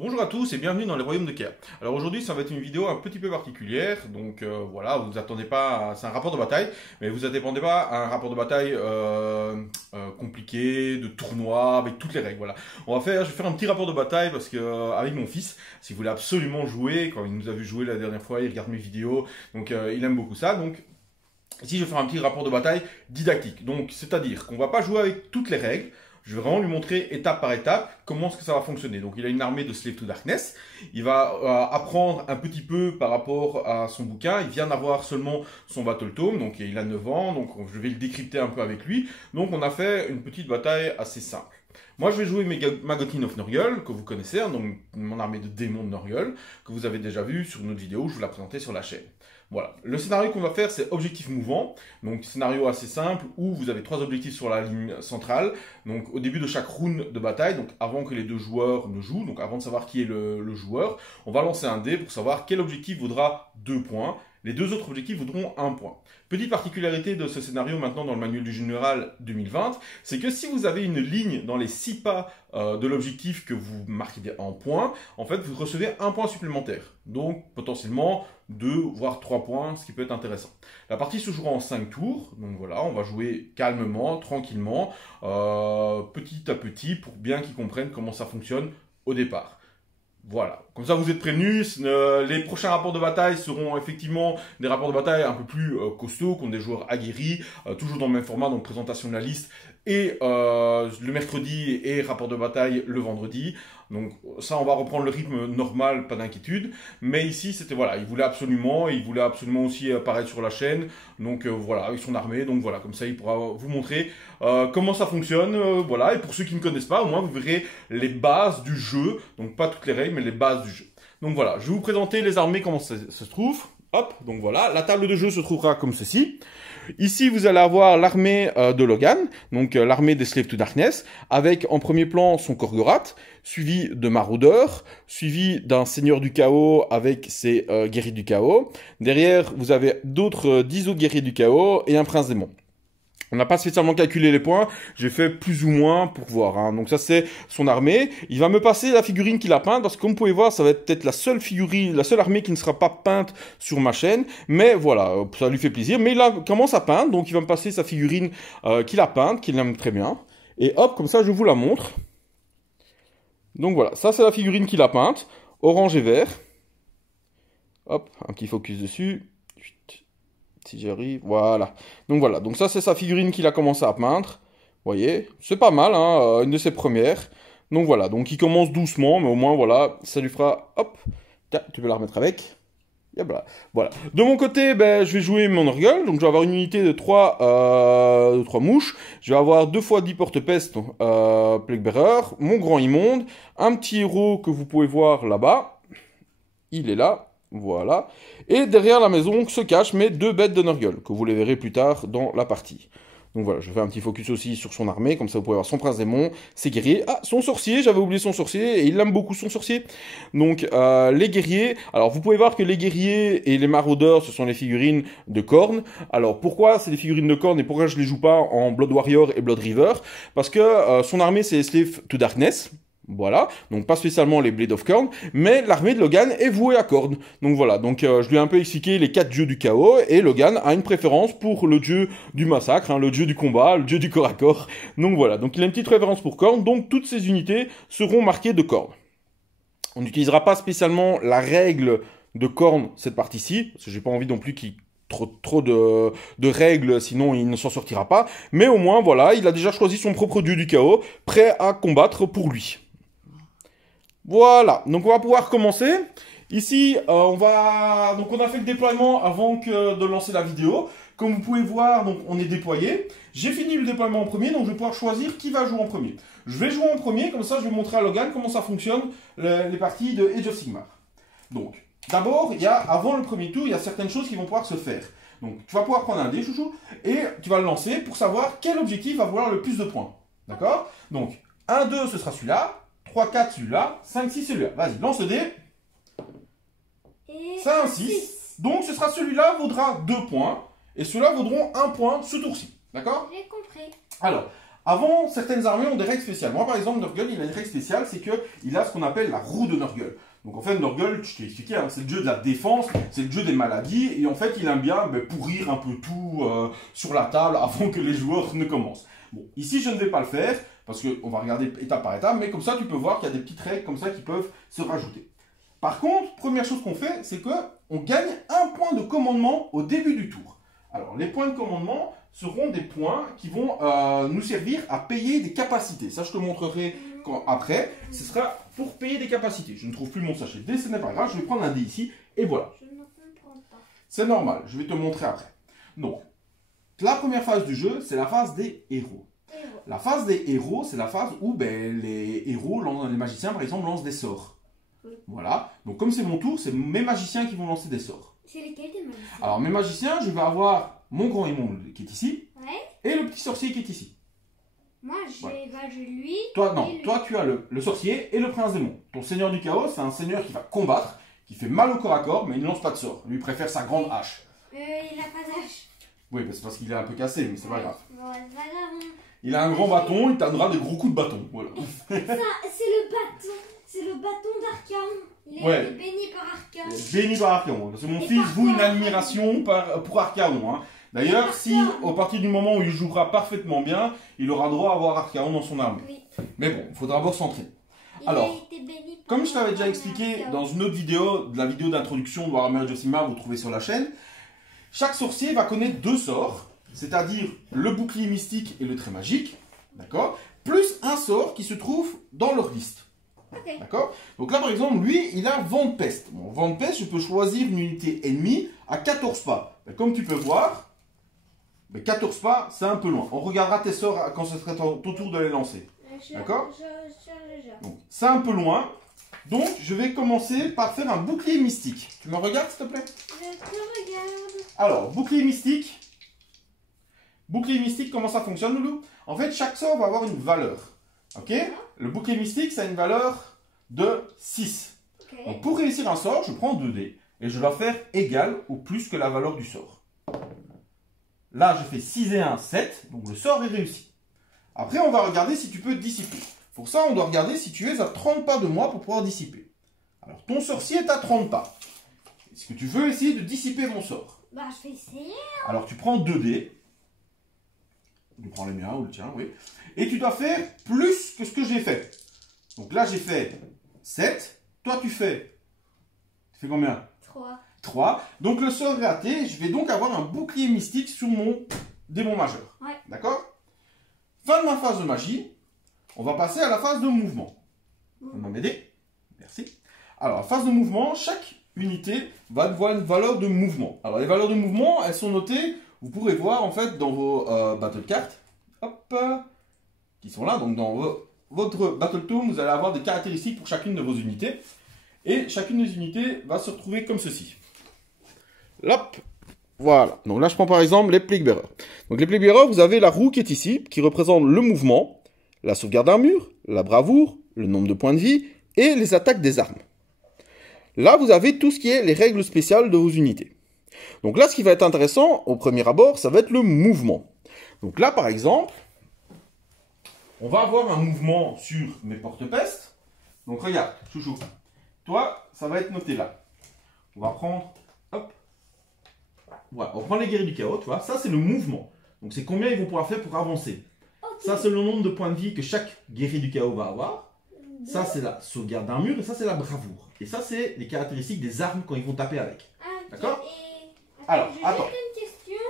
Bonjour à tous et bienvenue dans les royaumes de Caire. Alors aujourd'hui ça va être une vidéo un petit peu particulière, donc voilà, vous attendez pas, c'est un rapport de bataille, mais vous attendez pas à un rapport de bataille compliqué, de tournoi, avec toutes les règles, voilà. Je vais faire un petit rapport de bataille parce que avec mon fils, s'il voulait absolument jouer, quand il nous a vu jouer la dernière fois, il regarde mes vidéos, donc il aime beaucoup ça, donc ici je vais faire un petit rapport de bataille didactique, donc c'est-à-dire qu'on va pas jouer avec toutes les règles. Je vais vraiment lui montrer étape par étape comment est-ce que ça va fonctionner. Donc il a une armée de Slave to Darkness. Il va apprendre un petit peu par rapport à son bouquin. Il vient d'avoir seulement son Battle Tome, donc il a 9 ans. Donc je vais le décrypter un peu avec lui. Donc on a fait une petite bataille assez simple. Moi je vais jouer Magotin of Nurgle, que vous connaissez, hein, donc mon armée de démons de Nurgle, que vous avez déjà vu sur une autre vidéo, je vous l'ai présenté sur la chaîne. Voilà. Le scénario qu'on va faire, c'est objectif mouvant. Donc, scénario assez simple où vous avez 3 objectifs sur la ligne centrale. Donc, au début de chaque round de bataille, donc avant que les deux joueurs ne jouent, donc avant de savoir qui est le joueur, on va lancer un dé pour savoir quel objectif vaudra 2 points. Les deux autres objectifs vaudront 1 point. Petite particularité de ce scénario maintenant dans le manuel du général 2020, c'est que si vous avez une ligne dans les 6 pas de l'objectif que vous marquez en points, en fait vous recevez 1 point supplémentaire. Donc potentiellement 2 voire 3 points, ce qui peut être intéressant. La partie se jouera en 5 tours, donc voilà, on va jouer calmement, tranquillement, petit à petit pour bien qu'ils comprennent comment ça fonctionne au départ. Voilà, comme ça vous êtes prévenus, les prochains rapports de bataille seront effectivement des rapports de bataille un peu plus costauds, qui ont des joueurs aguerris, toujours dans le même format, donc présentation de la liste, et le mercredi et rapport de bataille le vendredi. Donc ça on va reprendre le rythme normal, pas d'inquiétude, mais ici c'était voilà, il voulait absolument aussi apparaître sur la chaîne, donc voilà, avec son armée, donc voilà, comme ça il pourra vous montrer comment ça fonctionne, voilà, et pour ceux qui ne connaissent pas, au moins vous verrez les bases du jeu, donc pas toutes les règles, mais les bases du jeu. Donc voilà, je vais vous présenter les armées, comment ça se trouve. Hop, donc voilà, la table de jeu se trouvera comme ceci. Ici, vous allez avoir l'armée de Logan, donc l'armée des Slave to Darkness, avec en premier plan son Khorgorath, suivi de maraudeurs, suivi d'un Seigneur du Chaos avec ses guerriers du Chaos. Derrière, vous avez 10 autres guerriers du Chaos et un prince démon. On n'a pas spécialement calculé les points, j'ai fait plus ou moins pour voir. Hein. Donc ça c'est son armée. Il va me passer la figurine qu'il a peinte, parce que comme vous pouvez voir, ça va être peut-être la seule figurine, la seule armée qui ne sera pas peinte sur ma chaîne. Mais voilà, ça lui fait plaisir. Mais là, il commence à peindre, donc il va me passer sa figurine qu'il a peinte, qu'il aime très bien. Et hop, comme ça je vous la montre. Donc voilà, ça c'est la figurine qu'il a peinte, orange et vert. Hop, un petit focus dessus. Si j'arrive, voilà. Donc voilà, donc ça c'est sa figurine qu'il a commencé à peindre. Vous voyez, c'est pas mal, hein, une de ses premières. Donc voilà, donc il commence doucement, mais au moins voilà, ça lui fera, hop, tiens, tu peux la remettre avec. Et voilà. De mon côté, ben, je vais jouer mon Nurgle, donc je vais avoir une unité de 3 mouches. Je vais avoir 2 fois 10 porte-peste, Plague Bearer, mon grand immonde, un petit héros que vous pouvez voir là-bas. Il est là. Voilà. Et derrière la maison se cachent mes 2 bêtes de Nurgle, que vous les verrez plus tard dans la partie. Donc voilà, je fais un petit focus aussi sur son armée, comme ça vous pouvez voir son prince démon, ses guerriers. Ah, son sorcier, j'avais oublié son sorcier, et il aime beaucoup son sorcier. Donc les guerriers, alors vous pouvez voir que les guerriers et les maraudeurs, ce sont les figurines de Khorne. Alors pourquoi c'est les figurines de Khorne et pourquoi je les joue pas en Blood Warrior et Blood River? Parce que son armée c'est Slave to Darkness. Voilà, donc pas spécialement les Blade of Khorne, mais l'armée de Logan est vouée à Khorne. Donc voilà, donc je lui ai un peu expliqué les 4 dieux du chaos, et Logan a une préférence pour le dieu du massacre, hein, le dieu du combat, le dieu du corps à corps. Donc voilà, donc il a une petite préférence pour Khorne, donc toutes ces unités seront marquées de Khorne. On n'utilisera pas spécialement la règle de Khorne cette partie-ci, parce que j'ai pas envie non plus qu'il trop de règles, sinon il ne s'en sortira pas. Mais au moins, voilà, il a déjà choisi son propre dieu du chaos, prêt à combattre pour lui. Voilà, donc on va pouvoir commencer. Ici, on a fait le déploiement avant de lancer la vidéo. Comme vous pouvez voir, donc on est déployé. J'ai fini le déploiement en premier, donc je vais pouvoir choisir qui va jouer en premier. Je vais jouer en premier, comme ça je vais montrer à Logan comment ça fonctionne les parties de Age of Sigmar. Donc, d'abord, avant le premier tour, il y a certaines choses qui vont pouvoir se faire. Donc, tu vas pouvoir prendre un dé, chouchou, et tu vas le lancer pour savoir quel objectif va vouloir le plus de points. D'accord? Donc, 1, 2, ce sera celui-là. 3, 4, celui-là. 5, 6, celui-là. Vas-y, lance le dé. C'est un 6. Donc, ce sera celui-là, vaudra 2 points. Et ceux-là vaudront 1 point ce tour-ci. D'accord? J'ai compris. Alors, Avant, certaines armées ont des règles spéciales. Moi, par exemple, Nurgle, il a une règle spéciale, c'est qu'il a ce qu'on appelle la roue de Nurgle. Donc, en fait, Nurgle, je t'ai expliqué, hein, c'est le jeu de la défense, c'est le jeu des maladies, et en fait, il aime bien pourrir un peu tout sur la table avant que les joueurs ne commencent. Bon, ici, je ne vais pas le faire, parce qu'on va regarder étape par étape, mais comme ça, tu peux voir qu'il y a des petites règles comme ça qui peuvent se rajouter. Par contre, première chose qu'on fait, c'est qu'on gagne un point de commandement au début du tour. Alors, les points de commandement seront des points qui vont nous servir à payer des capacités. Ça, je te montrerai après. Ce sera pour payer des capacités. Je ne trouve plus mon sachet de dés, ce n'est pas grave. Je vais prendre un dé ici, et voilà. Je ne comprends pas. C'est normal, je vais te montrer après. Donc, la première phase du jeu, c'est la phase des héros. La phase des héros, c'est la phase où les héros, les magiciens, par exemple, lancent des sorts. Oui. Voilà. Donc, comme c'est mon tour, c'est mes magiciens qui vont lancer des sorts. C'est lesquels des magiciens? Alors, mes magiciens, je vais avoir mon grand immonde qui est ici, Ouais. et le petit sorcier qui est ici. Moi, j'ai lui. Toi, non. et lui. Toi, tu as le sorcier et le prince démon. Ton seigneur du chaos, c'est un seigneur qui va combattre, qui fait mal au corps à corps, mais il ne lance pas de sort. Lui, il préfère sa grande hache. Il a pas d'âge. Oui, c'est parce qu'il est un peu cassé, mais c'est pas grave. Ouais, c'est pas grave. Il a un grand bâton, il t'amènera des gros coups de bâton. Voilà. Ça, c'est le bâton. C'est le bâton d'Archaon. Il Ouais. est béni par Archaon. Béni par Archaon. Parce que mon Et fils par voue une quoi, admiration pour Archaon. Hein. D'ailleurs, par si quoi au partir du moment où il jouera parfaitement bien, il aura droit à avoir Archaon dans son armée. Oui. Mais bon, il faudra d'abord s'entraîner. Il Alors, a été béni par Comme je t'avais déjà expliqué Archaon. dans une autre vidéo, de la vidéo d'introduction de Warhammer Age of Sigmar, vous trouvez sur la chaîne, chaque sorcier va connaître deux sorts, c'est-à-dire le bouclier mystique et le trait magique, d'accord, plus un sort qui se trouve dans leur liste. Ok. D'accord. Donc là, par exemple, lui, il a vent de peste. Bon, vent de peste, je peux choisir une unité ennemie à 14 pas. Mais comme tu peux voir, 14 pas, c'est un peu loin. On regardera tes sorts quand ce sera ton tour de les lancer. D'accord. Donc, c'est un peu loin. Donc, je vais commencer par faire un bouclier mystique. Tu me regardes, s'il te plaît? Je te regarde. Alors, bouclier mystique. Bouclier mystique, comment ça fonctionne, Loulou? En fait, chaque sort va avoir une valeur. Ok? Le bouclier mystique, ça a une valeur de 6. Ok. Donc, pour réussir un sort, je prends 2 dés et je dois faire égal ou plus que la valeur du sort. Là, je fais 6 et 1, 7. Donc, le sort est réussi. Après, on va regarder si tu peux dissiper. Pour ça, on doit regarder si tu es à 30 pas de moi pour pouvoir dissiper. Alors, ton sorcier est à 30 pas. Est-ce que tu veux essayer de dissiper mon sort? Bah, je vais essayer. Alors, tu prends 2 dés. Tu prends les miens ou le tien, oui. Et tu dois faire plus que ce que j'ai fait. Donc là, j'ai fait 7. Toi, tu fais combien? 3. 3. Donc, le sort est raté. Je vais donc avoir un bouclier mystique sur mon démon majeur. Ouais. D'accord? Fin de ma phase de magie. On va passer à la phase de mouvement. On va m'aider. Merci. Alors, la phase de mouvement, chaque unité va avoir une valeur de mouvement. Alors, les valeurs de mouvement, elles sont notées. Vous pourrez voir, en fait, dans vos battle cards, hop, qui sont là. Donc, dans votre battle tome, vous allez avoir des caractéristiques pour chacune de vos unités. Et chacune des unités va se retrouver comme ceci. Hop, voilà. Donc là, je prends par exemple les Plague Bearers. Donc, les Plague Bearers, vous avez la roue qui est ici, qui représente le mouvement, la sauvegarde d'armure, la bravoure, le nombre de points de vie et les attaques des armes. Là, vous avez tout ce qui est les règles spéciales de vos unités. Donc là, ce qui va être intéressant, au premier abord, ça va être le mouvement. Donc là, par exemple, on va avoir un mouvement sur mes porte-pestes. Donc regarde, chouchou. Toi, ça va être noté là. On va prendre, hop. Voilà, on prend les guerriers du chaos, tu vois. Ça, c'est le mouvement. Donc c'est combien ils vont pouvoir faire pour avancer. Ok. Ça, c'est le nombre de points de vie que chaque guerrier du chaos va avoir. Ça, c'est la sauvegarde d'armure et ça, c'est la bravoure. Et ça, c'est les caractéristiques des armes quand ils vont taper avec. Ah, ok. D'accord. Et... Alors, j'ai attends. juste une question.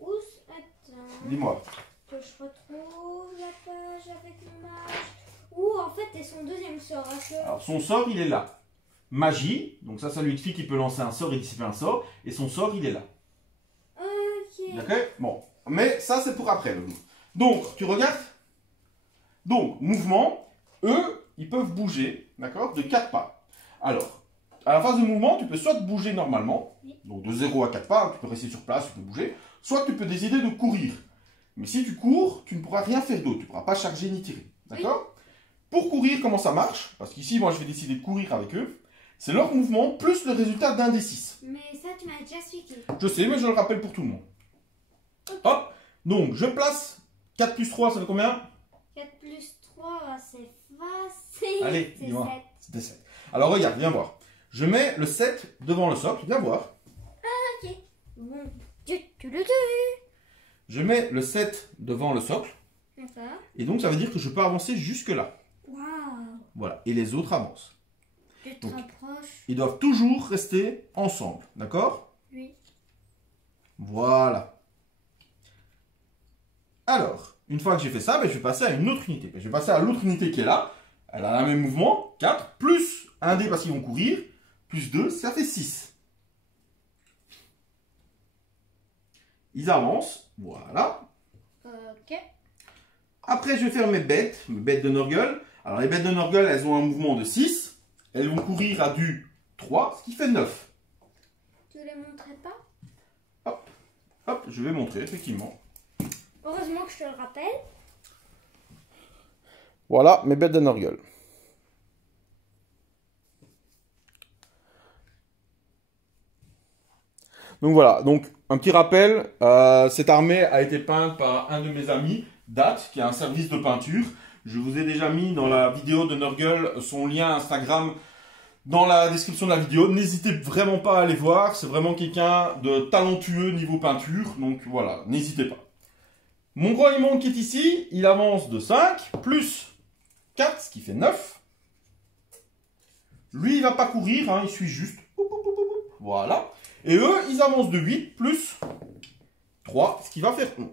Attends. Dis-moi. Que je retrouve la page avec mon mage. Ou en fait, c'est son deuxième sort. Alors, son sort, il est là. Magie. Donc ça lui explique qu'il peut lancer un sort et dissiper un sort. Et son sort, il est là. Ok. D'accord. Bon. Mais ça, c'est pour après. Donc, tu regardes. Donc, mouvement. Eux, ils peuvent bouger, d'accord, de 4 pas. Alors, à la phase de mouvement, tu peux soit bouger normalement, donc de 0 à 4 pas, tu peux rester sur place, tu peux bouger, soit tu peux décider de courir. Mais si tu cours, tu ne pourras rien faire d'autre, tu ne pourras pas charger ni tirer, d'accord? Pour courir, comment ça marche? Parce qu'ici, moi, je vais décider de courir avec eux. C'est leur mouvement plus le résultat d'un des 6. Mais ça, tu m'as déjà expliqué. Je sais, mais je le rappelle pour tout le monde. Hop, donc je place 4 plus 3, ça fait combien? 4 plus 3, c'est facile. Allez, c'est dis-moi. 7. C'était 7. Alors regarde, viens voir. Je mets le 7 devant le socle, viens voir. Ok. Bon. Je mets le 7 devant le socle, D'accord. et donc ça veut dire que je peux avancer jusque là. Waouh. Voilà, et les autres avancent. Tu te Donc. rapproches. Ils doivent toujours rester ensemble, d'accord? Oui. Voilà. Alors, une fois que j'ai fait ça, ben, je vais passer à une autre unité. Ben, je vais passer à l'autre unité qui est là. Elle a le même mouvement, 4, plus 1 dé parce qu'ils vont courir, plus 2, ça fait 6. Ils avancent, voilà. Ok. Après, je vais faire mes bêtes de Nurgle. Alors, les bêtes de Nurgle, elles ont un mouvement de 6. Elles vont courir à du 3, ce qui fait 9. Tu les montrais pas? Hop, je vais montrer, effectivement. Heureusement que je te le rappelle. Voilà mes bêtes de Nurgle. Donc voilà, donc un petit rappel, cette armée a été peinte par un de mes amis, Dat, qui a un service de peinture. Je vous ai déjà mis dans la vidéo de Nurgle son lien Instagram dans la description de la vidéo. N'hésitez vraiment pas à aller voir, c'est vraiment quelqu'un de talentueux niveau peinture, donc voilà, n'hésitez pas. Mon gros immonde qui est ici, il avance de 5, plus 4, ce qui fait 9. Lui, il va pas courir, hein, il suit juste. Voilà. Et eux, ils avancent de 8, plus 3, ce qui va faire 11.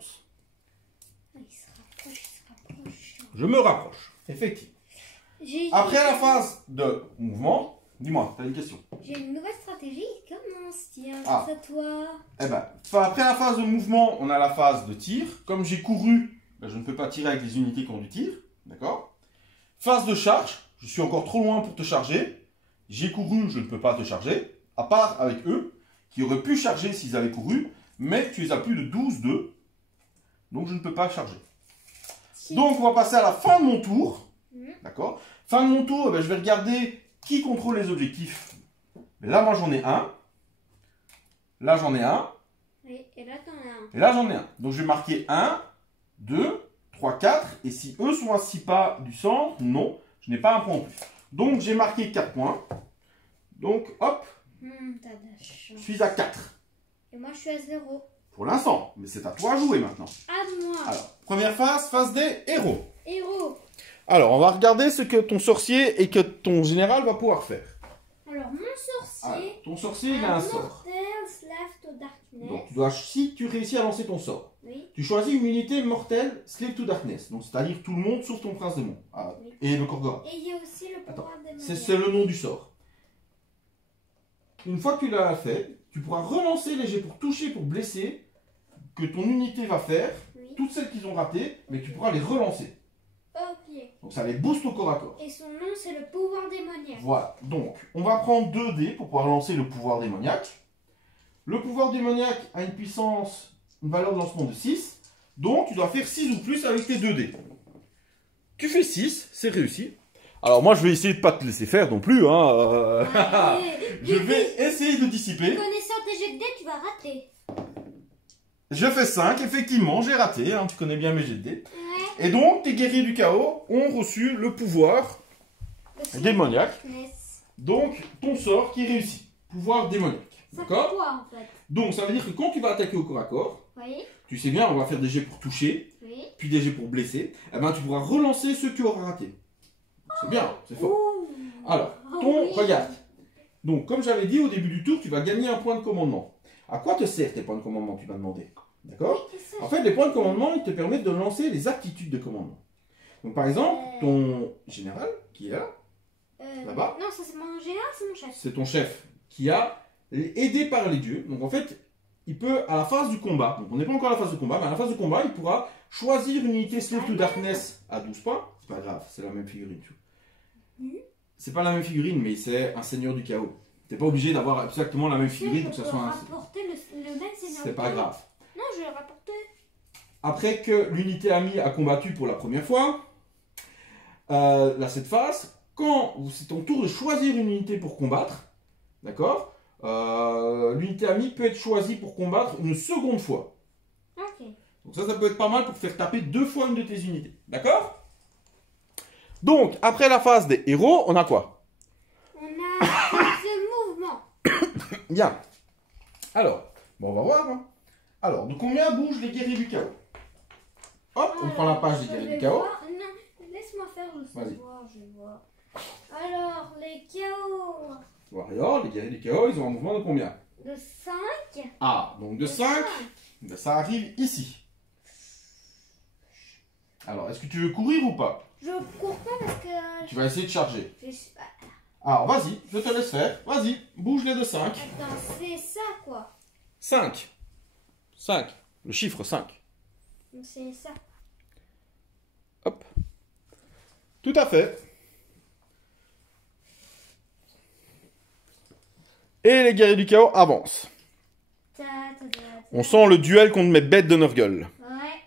Il se rapproche, il se rapproche. Je me rapproche, effectivement. Après la phase de mouvement, dis-moi, tu as une question? J'ai une nouvelle stratégie qui commence, tiens, Ah. c'est à toi. Eh ben, après la phase de mouvement, on a la phase de tir. Comme j'ai couru, ben, je ne peux pas tirer avec les unités qui ont du tir. D'accord? Phase de charge, je suis encore trop loin pour te charger. J'ai couru, je ne peux pas te charger. À part avec eux, qui auraient pu charger s'ils avaient couru. Mais tu es à plus de 12-2. Donc je ne peux pas charger. Si. Donc on va passer à la fin de mon tour. Mhm. D'accord? Fin de mon tour, eh ben, je vais regarder qui contrôle les objectifs. Mais là, moi j'en ai un. Là j'en ai un. Oui, et là t'en as un. Et là, j'en ai un. Donc, je vais marquer 1, 2, 3, 4. Et si eux sont à 6 pas du centre, non, je n'ai pas un point en plus. Donc, j'ai marqué 4 points. Donc, hop, T'as de la je chance. suis à 4. Et moi je suis à 0. Pour l'instant. Mais c'est à toi à jouer maintenant. À moi. Alors, première phase, phase des héros. Héros. Alors, on va regarder ce que ton sorcier et que ton général va pouvoir faire. Alors mon sorcier. Alors, ton sorcier, il a un sort. Mortel, Slave to Darkness. Donc, tu dois, si tu réussis à lancer ton sort, Oui. tu choisis une unité mortelle, Slave to Darkness. Donc, c'est-à-dire tout le monde sauf ton prince démon. Ah, Oui. et le Korgora. Et il y a aussi le pouvoir des C'est le nom du sort. Une fois que tu l'as fait, tu pourras relancer les jets pour toucher, pour blesser, que ton unité va faire, Oui. toutes celles qu'ils ont ratées, mais tu pourras les relancer. Ok. Donc ça les booste au corps à corps. Et son nom c'est le pouvoir démoniaque. Voilà, donc on va prendre 2 dés pour pouvoir lancer le pouvoir démoniaque. Le pouvoir démoniaque a une puissance, une valeur de lancement de 6, donc tu dois faire 6 ou plus avec tes 2 dés. Tu fais 6, c'est réussi. Alors moi je vais essayer de pas te laisser faire non plus, hein. Allez, Je vais essayer de dissiper. connaissant tes jets de dés, tu vas rater. Je fais 5, effectivement, j'ai raté, hein, tu connais bien mes jets de dés. Ouais. Et donc, tes guerriers du chaos ont reçu le pouvoir Le démoniaque. Darkness. Donc, ton sort qui réussit. Pouvoir démoniaque. Ça fait D'accord? quoi en fait? Donc, ça veut dire que quand tu vas attaquer au corps à corps, Oui. tu sais bien, on va faire des jets pour toucher, Oui. puis des jets pour blesser. Eh ben, tu pourras relancer ceux que tu auras ratés. C'est bien, c'est fort. Ouh. Alors, Oh ton, oui. regarde. Donc, comme j'avais dit au début du tour, tu vas gagner un point de commandement. À quoi te servent tes points de commandement, tu m'as demandé? D'accord? Oui, c'est ça. En fait, les points de commandement, ils te permettent de lancer les aptitudes de commandement. Donc, par exemple, ton général, qui est là, là-bas. Non, ça c'est mon général, c'est mon chef. c'est ton chef, qui a aidé par les dieux. Donc, en fait, il peut, à la phase du combat, donc on n'est pas encore à la phase de combat, mais à la phase de combat, il pourra choisir une unité Slave to Darkness à 12 points. C'est pas grave, c'est la même figurine. Tu vois. C'est pas la même figurine, mais c'est un seigneur du chaos. T'es pas obligé d'avoir exactement la même figurine pour que ça soit un. rapporter le même seigneur. C'est pas grave. Non, je vais le rapporter. Après que l'unité amie a combattu pour la première fois, là cette phase, quand c'est ton tour de choisir une unité pour combattre, d'accord, l'unité amie peut être choisie pour combattre une seconde fois. Ok. Donc ça peut être pas mal pour faire taper 2 fois une de tes unités. D'accord? Donc, après la phase des héros, on a quoi? On a ce mouvement. Bien. Alors, bon, on va voir. Hein. Alors, de combien bougent les guerriers du chaos? Hop, on prend la page des guerriers du chaos. Non, laisse-moi faire, je Vas-y. vais voir. Alors, les chaos. Warrior, les guerriers du chaos, ils ont un mouvement de combien? De 5. Ah, donc de 5, ça arrive ici. Alors, est-ce que tu veux courir ou pas? Je cours pas parce que... Tu vas essayer de charger. Je suis pas... Alors, vas-y, je te laisse faire. Vas-y, bouge les de 5. Attends, c'est ça quoi. 5. 5. Le chiffre 5. C'est ça. Hop. Tout à fait. Et les guerriers du chaos avancent. On sent le duel contre mes bêtes de Nurgle. Ouais.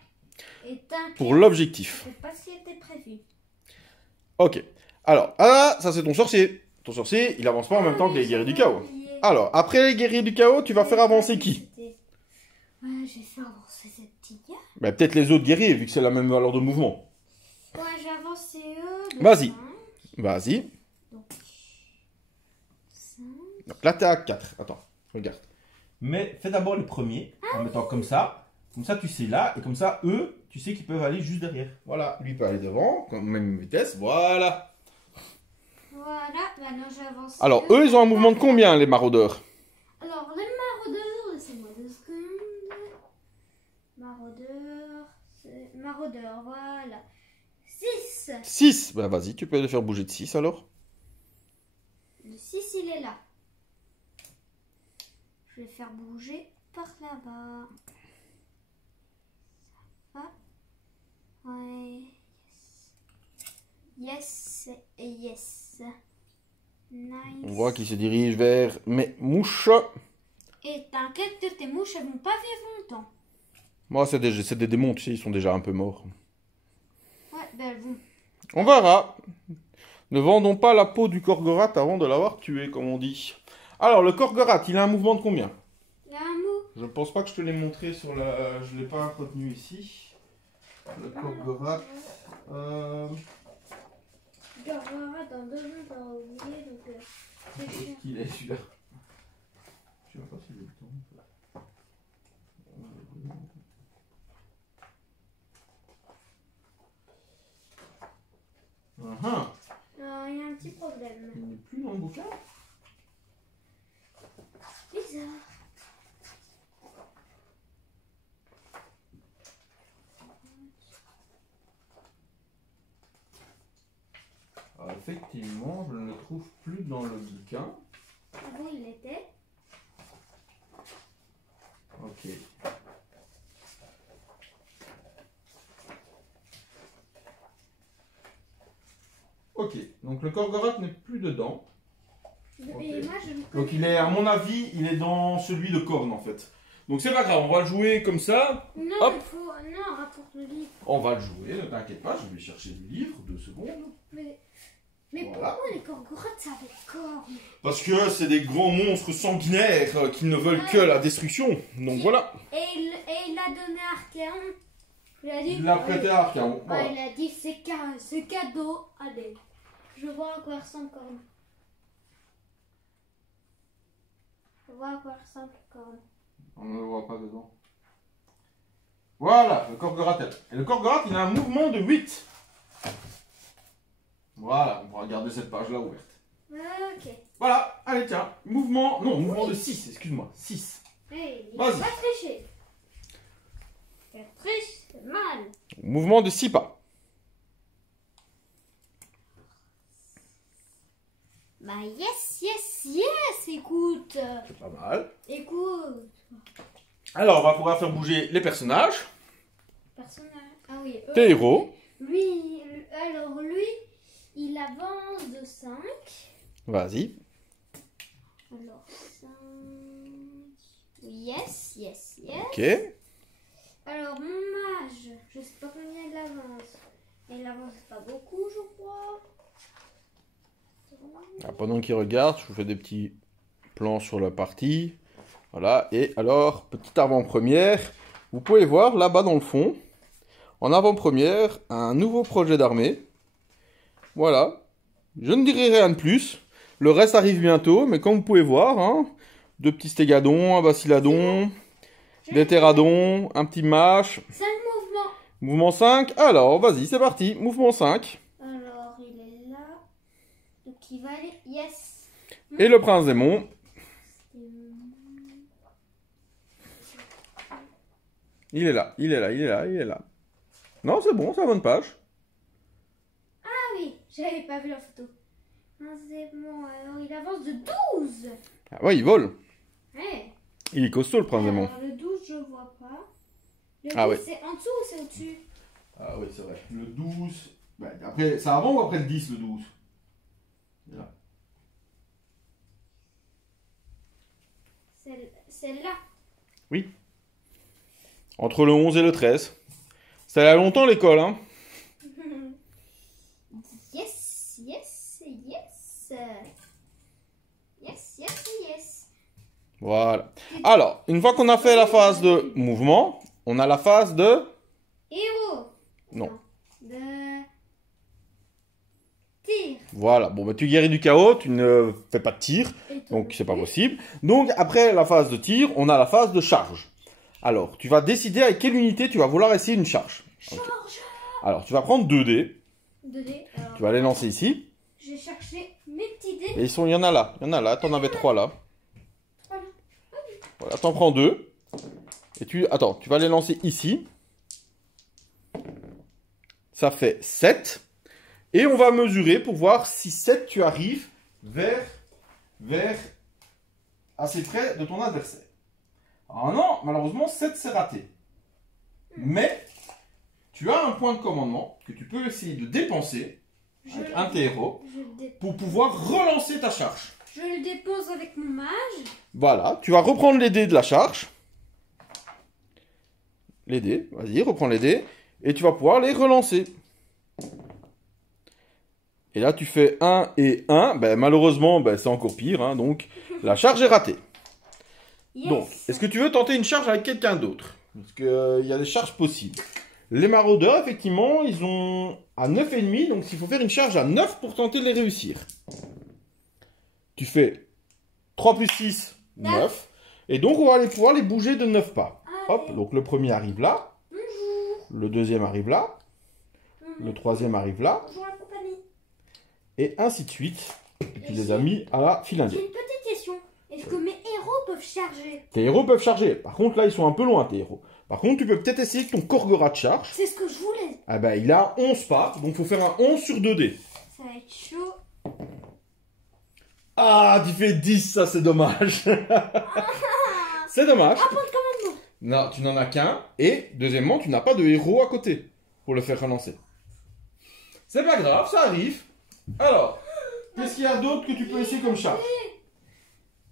Et t'inquiète. Pour l'objectif. Je sais pas si c'était prévu. Ok. Alors, ah, ça c'est ton sorcier. Ton sorcier, il avance pas en même temps que les guerriers du chaos. Alors, après les guerriers du chaos, tu vas faire avancer qui? Ouais, j'ai fait avancer ces petits gars. Bah, peut-être les autres guerriers, vu que c'est la même valeur de mouvement. Ouais, j'ai avancé eux. Vas-y. Vas-y. Donc, 5. Donc là, t'es à 4. Attends, regarde. Mais fais d'abord les premiers, en mettant comme ça. Comme ça, tu sais là. Et comme ça, eux, tu sais qu'ils peuvent aller juste derrière. Voilà. Lui peut aller devant, comme même vitesse. Voilà. Voilà, maintenant j'avance. Alors, eux, ils ont un mouvement de combien, les maraudeurs? Alors, les maraudeurs, laissez-moi 2 secondes. Maraudeurs, voilà. 6. 6. Bah, vas-y, tu peux les faire bouger de 6 alors. Le 6, il est là. Je vais faire bouger par là-bas. Ça va. Ouais. Yes. Yes. Nice. On voit qu'ils se dirigent vers mes mouches. Et t'inquiète que tes mouches, elles vont pas vivre longtemps. Moi, c'est des démons, tu sais, ils sont déjà un peu morts. Ouais, ben elles vont. On verra. Ne vendons pas la peau du Korgorath avant de l'avoir tué, comme on dit. Alors, le Korgorath, il a un mouvement de combien? Il y a un mot. Je ne pense pas que je te l'ai montré sur la... Je ne l'ai pas retenu ici. Le Korgorath... Je dois voir dans 2 ans, t'auras oublié, donc c'est chiant. Qu'il est celui-là. Je ne sais pas si j'ai le temps. Il y a un petit problème. Il n'est plus dans le bouquin. Bizarre. Alors, effectivement, je ne le trouve plus dans le bouquin. Avant, il était. Ok. Ok, donc le Korgorath n'est plus dedans. Et Ok. moi, je me Donc il est, à mon avis, il est dans celui de Korn en fait. Donc c'est pas grave, on va le jouer comme ça. Non, Hop. il faut. Non, rapporte le livre. On va le jouer, ne t'inquiète pas, je vais chercher le livre, 2 secondes. Mais Voilà. pourquoi les Korgoraths, ça a des cornes? Parce que c'est des grands monstres sanguinaires qui ne veulent que la destruction. Donc voilà. Et il a donné à Archéon. Il a dit. Il l'a prêté à Archaon. Voilà. Il a dit c'est cadeau. Allez. Je vois à quoi ressemble Corne. Je vois à quoi ressemble Corne. On ne le voit pas dedans. Voilà, le Korgorath. Et le Korgorath, il a un mouvement de 8. Voilà, on pourra garder cette page-là ouverte. Ok. Voilà, allez tiens, mouvement, non, mouvement de 6, excuse-moi, 6. Hey, il Vas-y. va tricher. Faire triche, c'est mal. Mouvement de 6 pas. Bah yes, écoute. C'est pas mal. Écoute. Alors, on va pouvoir faire bouger les personnages, Personnage. Ah oui. tes héros. Lui, il avance de 5. Vas-y. Alors 5. Yes. Ok. Alors mon mage, je sais pas combien il avance. Il avance pas beaucoup, je crois. Ah, pendant qu'il regarde, je vous fais des petits plans sur la partie. Voilà, et alors, petite avant-première. vous pouvez voir là-bas dans le fond, en avant-première, un nouveau projet d'armée. Voilà. Je ne dirai rien de plus. Le reste arrive bientôt, mais comme vous pouvez voir, hein, deux petits stégadons, un baciladon, des pteradons, un petit mâche. 5 mouvements. Mouvement 5. Alors, vas-y, c'est parti. Mouvement 5. Alors, il est là. Donc, il va aller. Yes. Et le prince démon. Il est là, il est là, il est là, il est là. Non, c'est bon, c'est la bonne page. Ah oui, j'avais pas vu la photo. Non, c'est bon. Alors, il avance de 12. Ah ouais, il vole. Ouais. Il est costaud, le prince démon. Alors, le 12, je vois pas. Le 12, Ah ouais. c'est en dessous ou c'est au-dessus? Ah oui, c'est vrai. Le 12. Bah, après, c'est avant ou après le 10, le 12? Là. Celle-là. Oui. Entre le 11 et le 13. C'était là longtemps l'école, hein? Yes, yes, yes. Yes, yes, yes. Voilà. Alors, une fois qu'on a fait la phase de mouvement, on a la phase de... Héros. Non. De tir. Voilà. Bon, bah, tu guéris du chaos, tu ne fais pas de tir, donc c'est pas possible. Donc, après la phase de tir, on a la phase de charge. Alors, tu vas décider avec quelle unité tu vas vouloir essayer une charge. Charge. Okay. Alors, tu vas prendre 2 dés. 2 dés. Alors, Tu vas les lancer ici. je vais chercher mes petits dés. Et il y en a là. Il y en a là. T'en avais 3 là. Voilà. Voilà, t'en prends 2. Et attends, tu vas les lancer ici. Ça fait 7. Et on va mesurer pour voir si 7 tu arrives vers assez près de ton adversaire. Alors non, malheureusement 7 c'est raté. Mais tu as un point de commandement que tu peux essayer de dépenser avec un de tes héros pour pouvoir relancer ta charge. Je le dépose avec mon mage. Voilà, tu vas reprendre les dés de la charge. Les dés, vas-y, reprends les dés. Et tu vas pouvoir les relancer. Et là, tu fais 1 et 1. Ben, malheureusement, ben, c'est encore pire. Hein, donc, la charge est ratée. Yes. Donc, est-ce que tu veux tenter une charge avec quelqu'un d'autre? Parce qu'il y a des charges possibles. Les maraudeurs, effectivement, ils ont à 9,5. Donc, il faut faire une charge à 9 pour tenter de les réussir. Tu fais 3 plus 6, 9. Et donc, on va pouvoir les bouger de 9 pas. Hop, donc le premier arrive là. Bonjour. Le deuxième arrive là. Le troisième arrive là. Bonjour la compagnie. Et ainsi de suite. Et tu les as mis à la file J'ai indienne. une petite question. Est-ce que mes héros peuvent charger? Tes héros peuvent charger. Par contre, là, ils sont un peu loin, tes héros. Par contre, tu peux peut-être essayer que ton Korgora te charge. C'est ce que je voulais. Ah bah, il a 11 pas. Donc, il faut faire un 11 sur 2 dés. Ça va être chaud. Ah, tu fais 10, ça, c'est dommage. C'est dommage. Un point de commandement. Non, tu n'en as qu'un. Et, deuxièmement, tu n'as pas de héros à côté pour le faire relancer. C'est pas grave, ça arrive. Alors, qu'est-ce qu'il y a d'autre que tu peux essayer comme charge?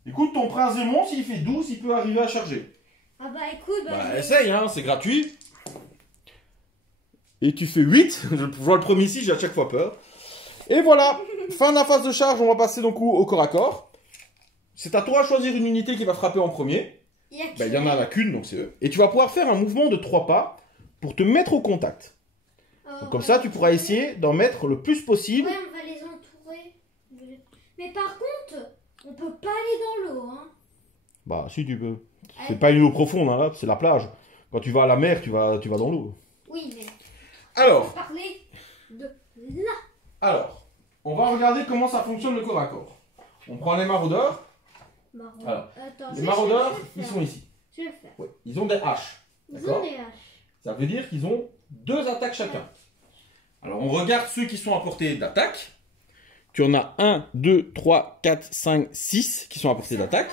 Écoute, ton prince démon, s'il fait 12, il peut arriver à charger. Ah bah écoute, Bah, essaye, hein, c'est gratuit. Et tu fais 8. Je vois le premier ici, j'ai à chaque fois peur. Et voilà, fin de la phase de charge, on va passer donc au corps à corps. C'est à toi de choisir une unité qui va frapper en premier. Il y en a qu'une, donc c'est eux. Et tu vas pouvoir faire un mouvement de 3 pas pour te mettre au contact. Donc, comme ça, tu pourras essayer d'en mettre le plus possible. Ouais, on va les entourer. Mais par contre, on peut pas aller dans l'eau, hein. Bah, si tu peux. C'est pas une eau profonde, hein, là, c'est la plage. Quand tu vas à la mer, tu vas dans l'eau. Oui, mais... Alors. On va parler de là. Alors, on va regarder comment ça fonctionne le corps à corps. On prend les maraudeurs. Alors, attends, les maraudeurs, ils sont ici. Je vais le faire. Ouais, ils ont des haches. Ils D'accord. ont des haches. Ça veut dire qu'ils ont 2 attaques chacun. Alors, on regarde ceux qui sont à portée d'attaque. Tu en as 1, 2, 3, 4, 5, 6 qui sont à portée d'attaque.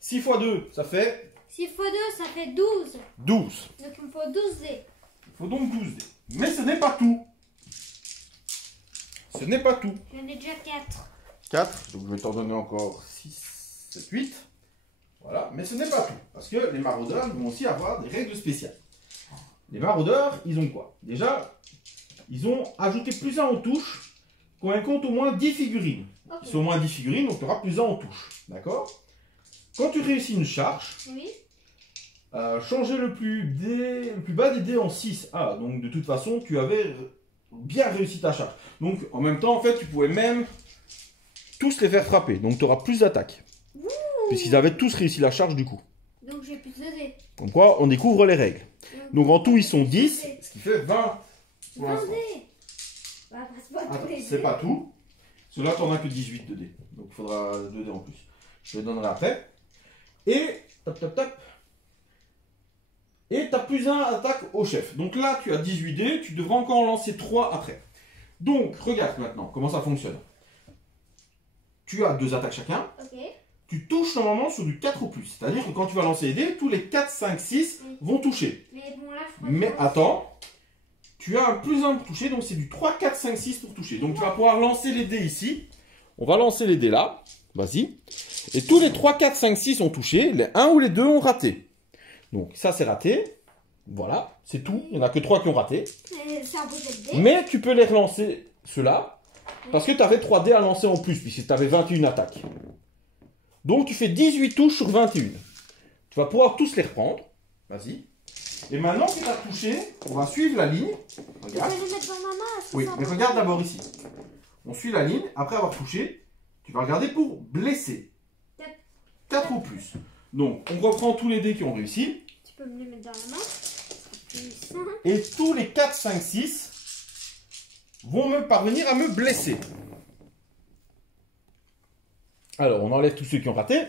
6 x 2, ça fait 6 x 2, ça fait 12. 12. Donc il me faut 12 dés. Il faut donc 12 dés. Mais ce n'est pas tout. Ce n'est pas tout. J'en ai déjà 4. 4, donc je vais t'en donner encore 6, 7, 8. Voilà, mais ce n'est pas tout. Parce que les maraudeurs vont aussi avoir des règles spéciales. Les maraudeurs, ils ont quoi? Déjà, ils ont ajouté plus 1 aux touches quand ils comptent au moins 10 figurines. Okay. Ils sont au moins 10 figurines, donc tu auras plus 1 aux touches. D'accord? Quand tu réussis une charge, oui. Changer le plus bas des dés en 6. Ah, donc de toute façon, tu avais bien réussi ta charge. Donc en même temps, en fait, tu pouvais même tous les faire frapper. Donc tu auras plus d'attaques. Puisqu'ils avaient tous réussi la charge du coup. Donc j'ai plus de dés. Donc quoi, on découvre les règles. Donc en tout, ils sont 10, ce qui fait 20 pour 20 l'instant. dés. Bah, passe pas tous les C'est dés. pas tout. Celui-là, tu n'en as que 18 de dés. Donc il faudra 2 dés en plus. Je les donnerai après. Et, tap tap tap. Et tu as plus 1 attaque au chef. Donc là, tu as 18 dés, tu devras encore en lancer 3 après. Donc, regarde maintenant comment ça fonctionne. Tu as 2 attaques chacun. Ok. Tu touches normalement sur du 4 ou plus. C'est-à-dire que quand tu vas lancer les dés, tous les 4, 5, 6 vont toucher. Mais bon, là, je crois Mais que- attends, tu as un plus 1 pour toucher, donc c'est du 3, 4, 5, 6 pour toucher. Donc tu vas pouvoir lancer les dés ici. On va lancer les dés là. Vas-y. Et tous les 3, 4, 5, 6 ont touché. Les 1 ou les 2 ont raté. Donc ça c'est raté. Voilà, c'est tout. Il n'y en a que 3 qui ont raté. C'est un peu de dés. Mais tu peux les relancer, ceux-là. Parce que tu avais 3 dés à lancer en plus, puisque tu avais 21 attaques. Donc tu fais 18 touches sur 21. Tu vas pouvoir tous les reprendre. Vas-y. Et maintenant que tu as touché, on va suivre la ligne. Je Regarde. vais les mettre dans ma main. c'est Oui, ça. mais regarde d'abord ici. On suit la ligne. Après avoir touché, tu vas regarder pour blesser. 4 ou plus. Donc, on reprend tous les dés qui ont réussi. Tu peux me les mettre dans la main. Ça sera plus simple. Et tous les 4, 5, 6 vont me parvenir à me blesser. Alors, on enlève tous ceux qui ont raté.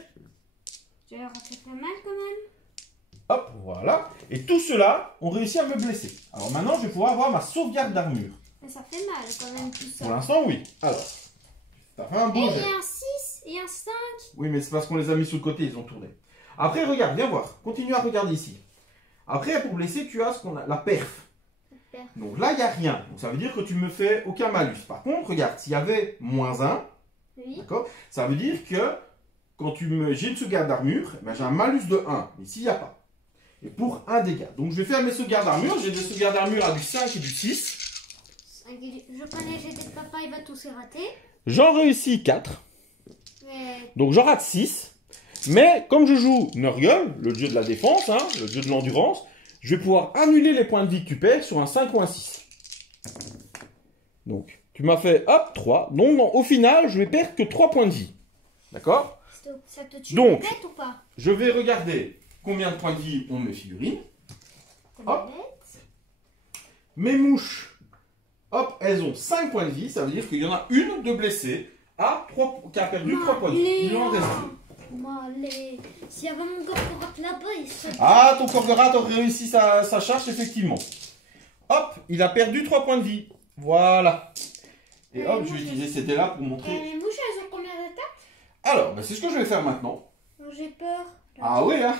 Je vais rater pas mal quand même. Hop, voilà. Et tous ceux-là ont réussi à me blesser. Alors maintenant, je vais pouvoir avoir ma sauvegarde d'armure. Mais ça fait mal quand même tout ça. Pour l'instant, oui. Alors, t'as fait un Et bon il jet. y a un 6 et un 5. Oui, mais c'est parce qu'on les a mis sur le côté, ils ont tourné. Après, regarde, viens voir. Continue à regarder ici. Après, pour blesser, tu as ce qu'on a, la perf. Donc là, il n'y a rien. Donc ça veut dire que tu me fais aucun malus. Par contre, regarde, s'il y avait -1, Oui. d'accord, ça veut dire que quand j'ai une sauvegarde d'armure, ben, j'ai un malus de 1. Mais s'il n'y a pas. Et pour un dégât. Donc je vais faire mes sauvegardes d'armure. J'ai des sauvegardes d'armure à du 5 et du 6. Je connais GT de papa, il va tous les rater. J'en réussis 4. Mais Donc j'en rate 6. Mais comme je joue Nurgle, le jeu de la défense, hein, le jeu de l'endurance, je vais pouvoir annuler les points de vie que tu perds sur un 5 ou un 6. Donc, tu m'as fait, hop, 3. Donc, au final, je vais perdre que 3 points de vie. D'accord? ça te tue Donc. bête ou pas? Je vais regarder combien de points de vie ont mes figurines. Hop. Bête. Mes mouches, hop, elles ont 5 points de vie. Ça veut dire qu'il y en a une de blessée qui a perdu 3 points de vie. Il en reste 2. Allez, s'il y avait mon Gorgoroth là-bas, il serait... Ah, ton Gorgoroth a réussi sa charge, effectivement. Hop, il a perdu 3 points de vie. Voilà. Et hop, je vais utiliser ces dés-là pour Et montrer. les mouches, elles ont combien d'attaques? Alors, ben, c'est ce que je vais faire maintenant. J'ai peur. Ah oui, hein.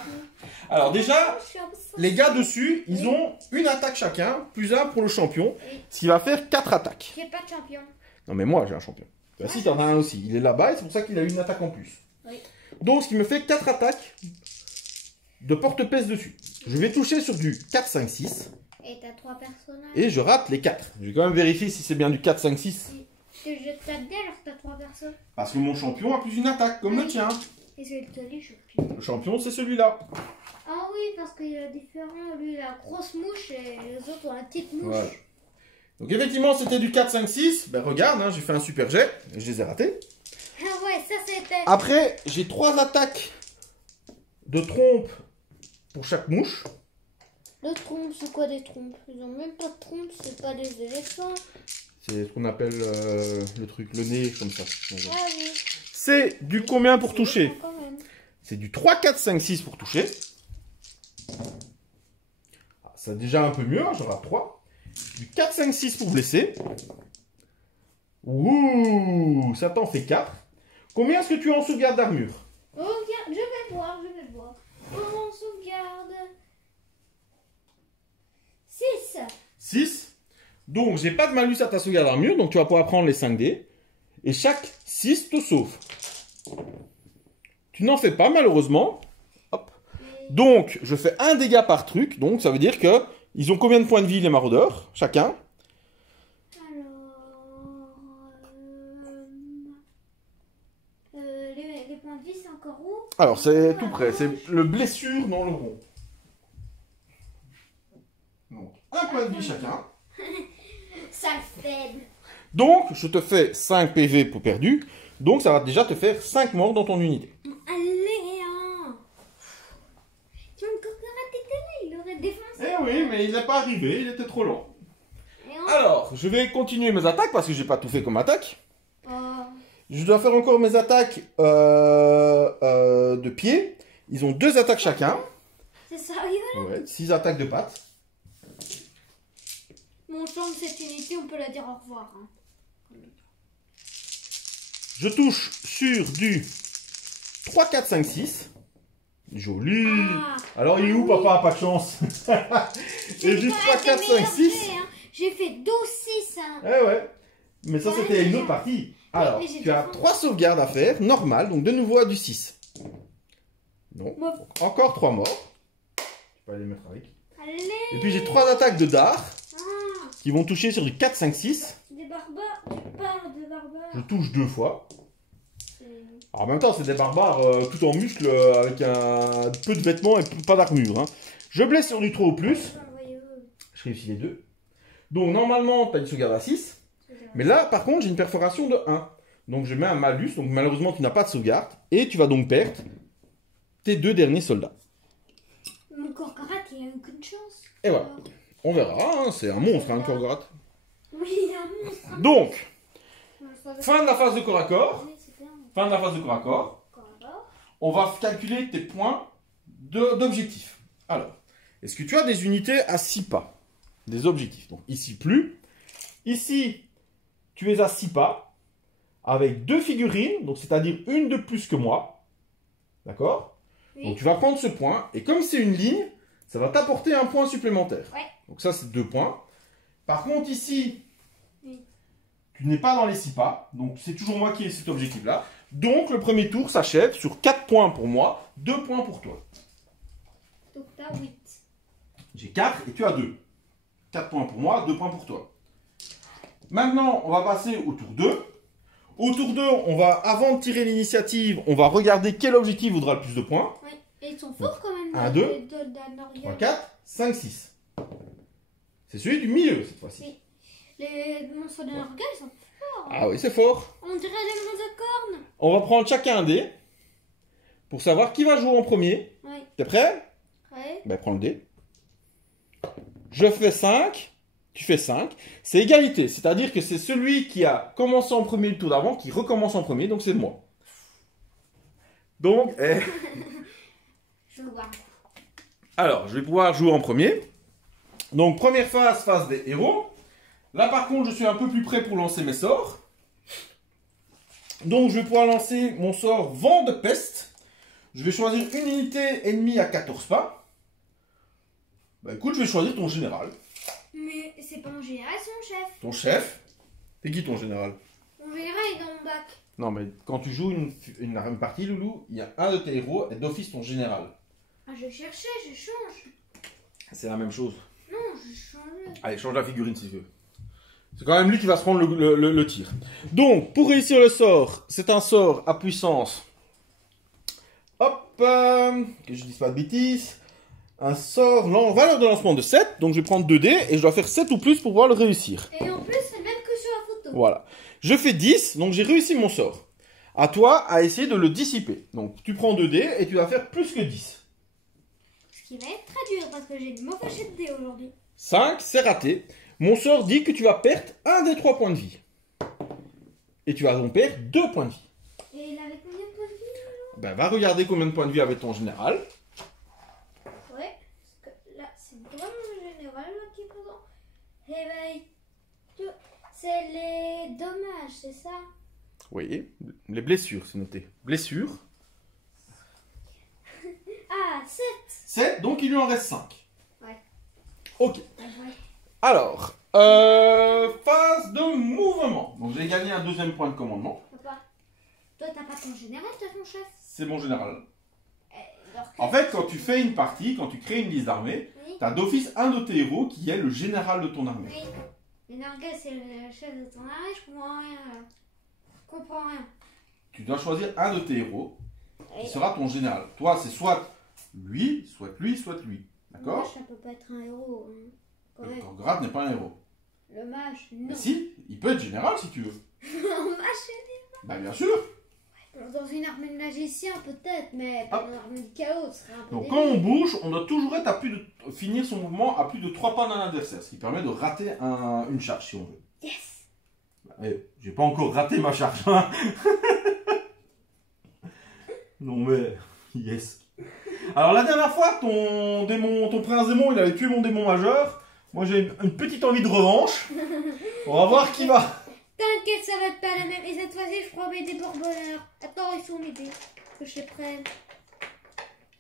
Alors déjà, Je suis un peu sensible. les gars dessus, ils ont une attaque chacun, plus 1 pour le champion, ce qui va faire 4 attaques. J'ai pas de champion. Non mais moi j'ai un champion. Bah si, t'en as un aussi. Il est là-bas et c'est pour ça qu'il a une attaque en plus. Oui. Donc ce qui me fait 4 attaques de porte-pèse dessus. Je vais toucher sur du 4, 5, 6 Et t'as 3 personnages. et je rate les 4. Je vais quand même vérifier si c'est bien du 4, 5, 6. Que je tape bien alors que t'as 3 personnes. Parce que mon champion a plus une attaque, comme le tien. Et c'est le tali, je pile. Le champion c'est celui-là. Ah oui, parce qu'il est différent. Lui, il a la grosse mouche et les autres ont la petite mouche. Voilà. Donc effectivement c'était du 4, 5, 6. Ben regarde, hein, j'ai fait un super jet. Je les ai ratés. Ah ouais, ça c'était. Après j'ai 3 attaques de trompe pour chaque mouche. Le trompe, c'est quoi des trompes? Ils ont même pas de trompe, c'est pas des éléphants. C'est ce qu'on appelle le truc, le nez comme ça. Ah oui. C'est du combien pour toucher? Quand même. C'est du 3, 4, 5, 6 pour toucher. Ah, c'est déjà un peu mieux, hein, j'en rate 3. Du 4, 5, 6 pour blesser. Ouh, ça t'en fait 4. Combien est-ce que tu as en sauvegarde d'armure? Oh, regarde, je vais voir, je vais voir. On sauvegarde. 6. 6. Donc, j'ai pas de malus à ta sauvegarde d'armure, donc tu vas pouvoir prendre les 5 dés. Et chaque 6 te sauve. Tu n'en fais pas, malheureusement. Hop. Donc, je fais un dégât par truc. Donc, ça veut dire que ils ont combien de points de vie, les maraudeurs? Chacun? Alors. Les points de vie, c'est encore où? Alors, c'est tout près. C'est le blessure dans le rond. un point de vie chacun. Sale faible. Donc, je te fais 5 PV pour perdu. Donc, ça va déjà te faire 5 morts dans ton unité. Allez, hein. Tu vois, le Corcorat était là, il aurait défoncé. Eh oui, mais il n'est pas arrivé, il était trop lent. Et on... Alors, je vais continuer mes attaques parce que j'ai pas tout fait comme attaque. Oh. Je dois faire encore mes attaques de pied. Ils ont 2 attaques chacun. C'est sérieux là? Ouais, 6 attaques de pattes. Mon champ de cette unité, on peut la dire au revoir. Hein. Je touche sur du 3, 4, 5, 6. Joli. Ah. Alors, il est où, Oui. papa? Pas de chance. Et du 3, 4, 5, 6. Hein. J'ai fait 12-6. Hein. Eh ouais. Mais ça, Ouais, c'était une déjà. autre partie. Alors, mais j'ai tu as déjà 3 sauvegardes à faire, normal, donc de nouveau à du 6. Non. Moi- Donc, encore 3 morts. Je peux aller les mettre avec. Allez. Et puis j'ai 3 attaques de dard Ah, qui vont toucher sur du 4, 5, 6. des barbares. Tu parles de barbares. Je touche 2 fois. C'est- Alors, en même temps, c'est des barbares tout en muscles avec un peu de vêtements et pas d'armure. Hein. Je blesse sur du 3 ou plus. Je réussis les 2. Donc normalement, tu as une sauvegarde à 6. Mais là, par contre, j'ai une perforation de 1. Donc je mets un malus. Donc malheureusement, tu n'as pas de sauvegarde. Et tu vas donc perdre tes 2 derniers soldats. Mon Corcorat, il a eu aucune chance. Et voilà. On verra. Hein, c'est un monstre, hein, le Korgorath. Oui, il a un monstre. Donc, Fin fin de la phase de corps à corps. Oui, c'est bien. Fin de la phase de corps à corps. Corridor. On va calculer tes points d'objectif. Alors, est-ce que tu as des unités à 6 pas? Des objectifs. Donc ici, plus. Ici, tu es à 6 pas. Avec 2 figurines. Donc c'est-à-dire une de plus que moi. D'accord? Oui. Donc tu vas prendre ce point. Et comme c'est une ligne, ça va t'apporter un point supplémentaire. Ouais. Donc ça, c'est 2 points. Par contre, ici, Oui. tu n'es pas dans les 6 pas. Donc c'est toujours moi qui ai cet objectif-là. Donc le premier tour s'achève sur 4 points pour moi, 2 points pour toi. Donc t'as 8. J'ai 4 et tu as 2. 4 points pour moi, 2 points pour toi. Maintenant, on va passer au tour 2. Au tour 2, on va, avant de tirer l'initiative, on va regarder quel objectif voudra le plus de points. Oui. Et ils sont forts quand même. 1, les 2, Doldan 3, 4, 5, 6. C'est celui du milieu cette fois-ci. Oui. Les monstres de Norga, ils sont forts. Ah oui, c'est fort. On dirait des monstres de cornes. On va prendre chacun un dé pour savoir qui va jouer en premier. Oui. T'es prêt? Ouais. Ben, prends le dé. Je fais 5. Tu fais 5. C'est égalité. C'est-à-dire que c'est celui qui a commencé en premier le tour d'avant qui recommence en premier. Donc, c'est moi. Donc, Je veux voir. alors, je vais pouvoir jouer en premier. Donc, première phase, phase des héros. Là, par contre, je suis un peu plus près pour lancer mes sorts. Donc, je vais pouvoir lancer mon sort Vent de peste. Je vais choisir une unité ennemie à 14 pas. Bah écoute, je vais choisir ton général. Mais c'est pas mon général, c'est mon chef. Ton chef. C'est qui ton général? Mon général est dans mon bac. Non, mais quand tu joues une partie, Loulou, il y a un de tes héros et d'office ton général. Ah, je cherchais, je change. C'est la même chose. Non, je change. Allez, change la figurine si tu veux. C'est quand même lui qui va se prendre le tir. Donc, pour réussir le sort, c'est un sort à puissance. Hop, que je dise pas de bêtises. Un sort, valeur de lancement de 7. Donc, je vais prendre 2 dés et je dois faire 7 ou plus pour pouvoir le réussir. Et en plus, c'est le même que sur la photo. Voilà. Je fais 10, donc j'ai réussi mon sort. À toi à essayer de le dissiper. Donc, tu prends 2 dés et tu vas faire plus que 10. Ce qui va être très dur parce que j'ai une mauvaise jet de dés aujourd'hui. 5, c'est raté. Mon sort dit que tu vas perdre un des 3 points de vie. Et tu vas donc perdre 2 points de vie. Et il avait combien de points de vie alors? Ben, va regarder combien de points de vie avait ton général. Ouais, parce que là, c'est vraiment le général là, qui est présent. Réveille. C'est les dommages, c'est ça? Oui, les blessures, c'est noté. Blessures. Ah, 7. 7, donc il lui en reste 5. Ouais. Ok. Ouais. Alors, phase de mouvement. Donc j'ai gagné un 2e point de commandement. Papa, toi t'as pas ton général, t'as ton chef. C'est mon général. Alors que- En fait, quand tu fais une partie, quand tu crées une liste d'armées, Oui. tu as d'office un de tes héros qui est le général de ton armée. Oui. Mais Narga, c'est le chef de ton armée, je comprends rien là. Je comprends rien. Tu dois choisir un de tes héros Et- qui sera ton général. Toi, c'est soit lui, soit lui, soit lui. Moi, D'accord? ça peut pas être un héros. Hein. Ouais. Le Gorgoroth n'est pas un héros. Le mage, non. Mais si, il peut être général si tu veux. Un mage, Bah bien sûr. dans une armée de magicien peut-être, mais pas dans une armée de chaos, ce serait un peu Donc débile. quand on bouge, on doit toujours être à finir son mouvement à plus de 3 pas d'un adversaire, ce qui permet de rater une charge si on veut. Yes. J'ai pas encore raté ma charge. Hein. Non mais, yes. Alors la dernière fois, ton prince démon, il avait tué mon démon majeur. Moi j'ai une petite envie de revanche. On va voir qui va. T'inquiète, ça va être pas la même. Et cette fois-ci, je prends mes dés pour bonheur. Attends, ils sont mes dés. Que je les prenne.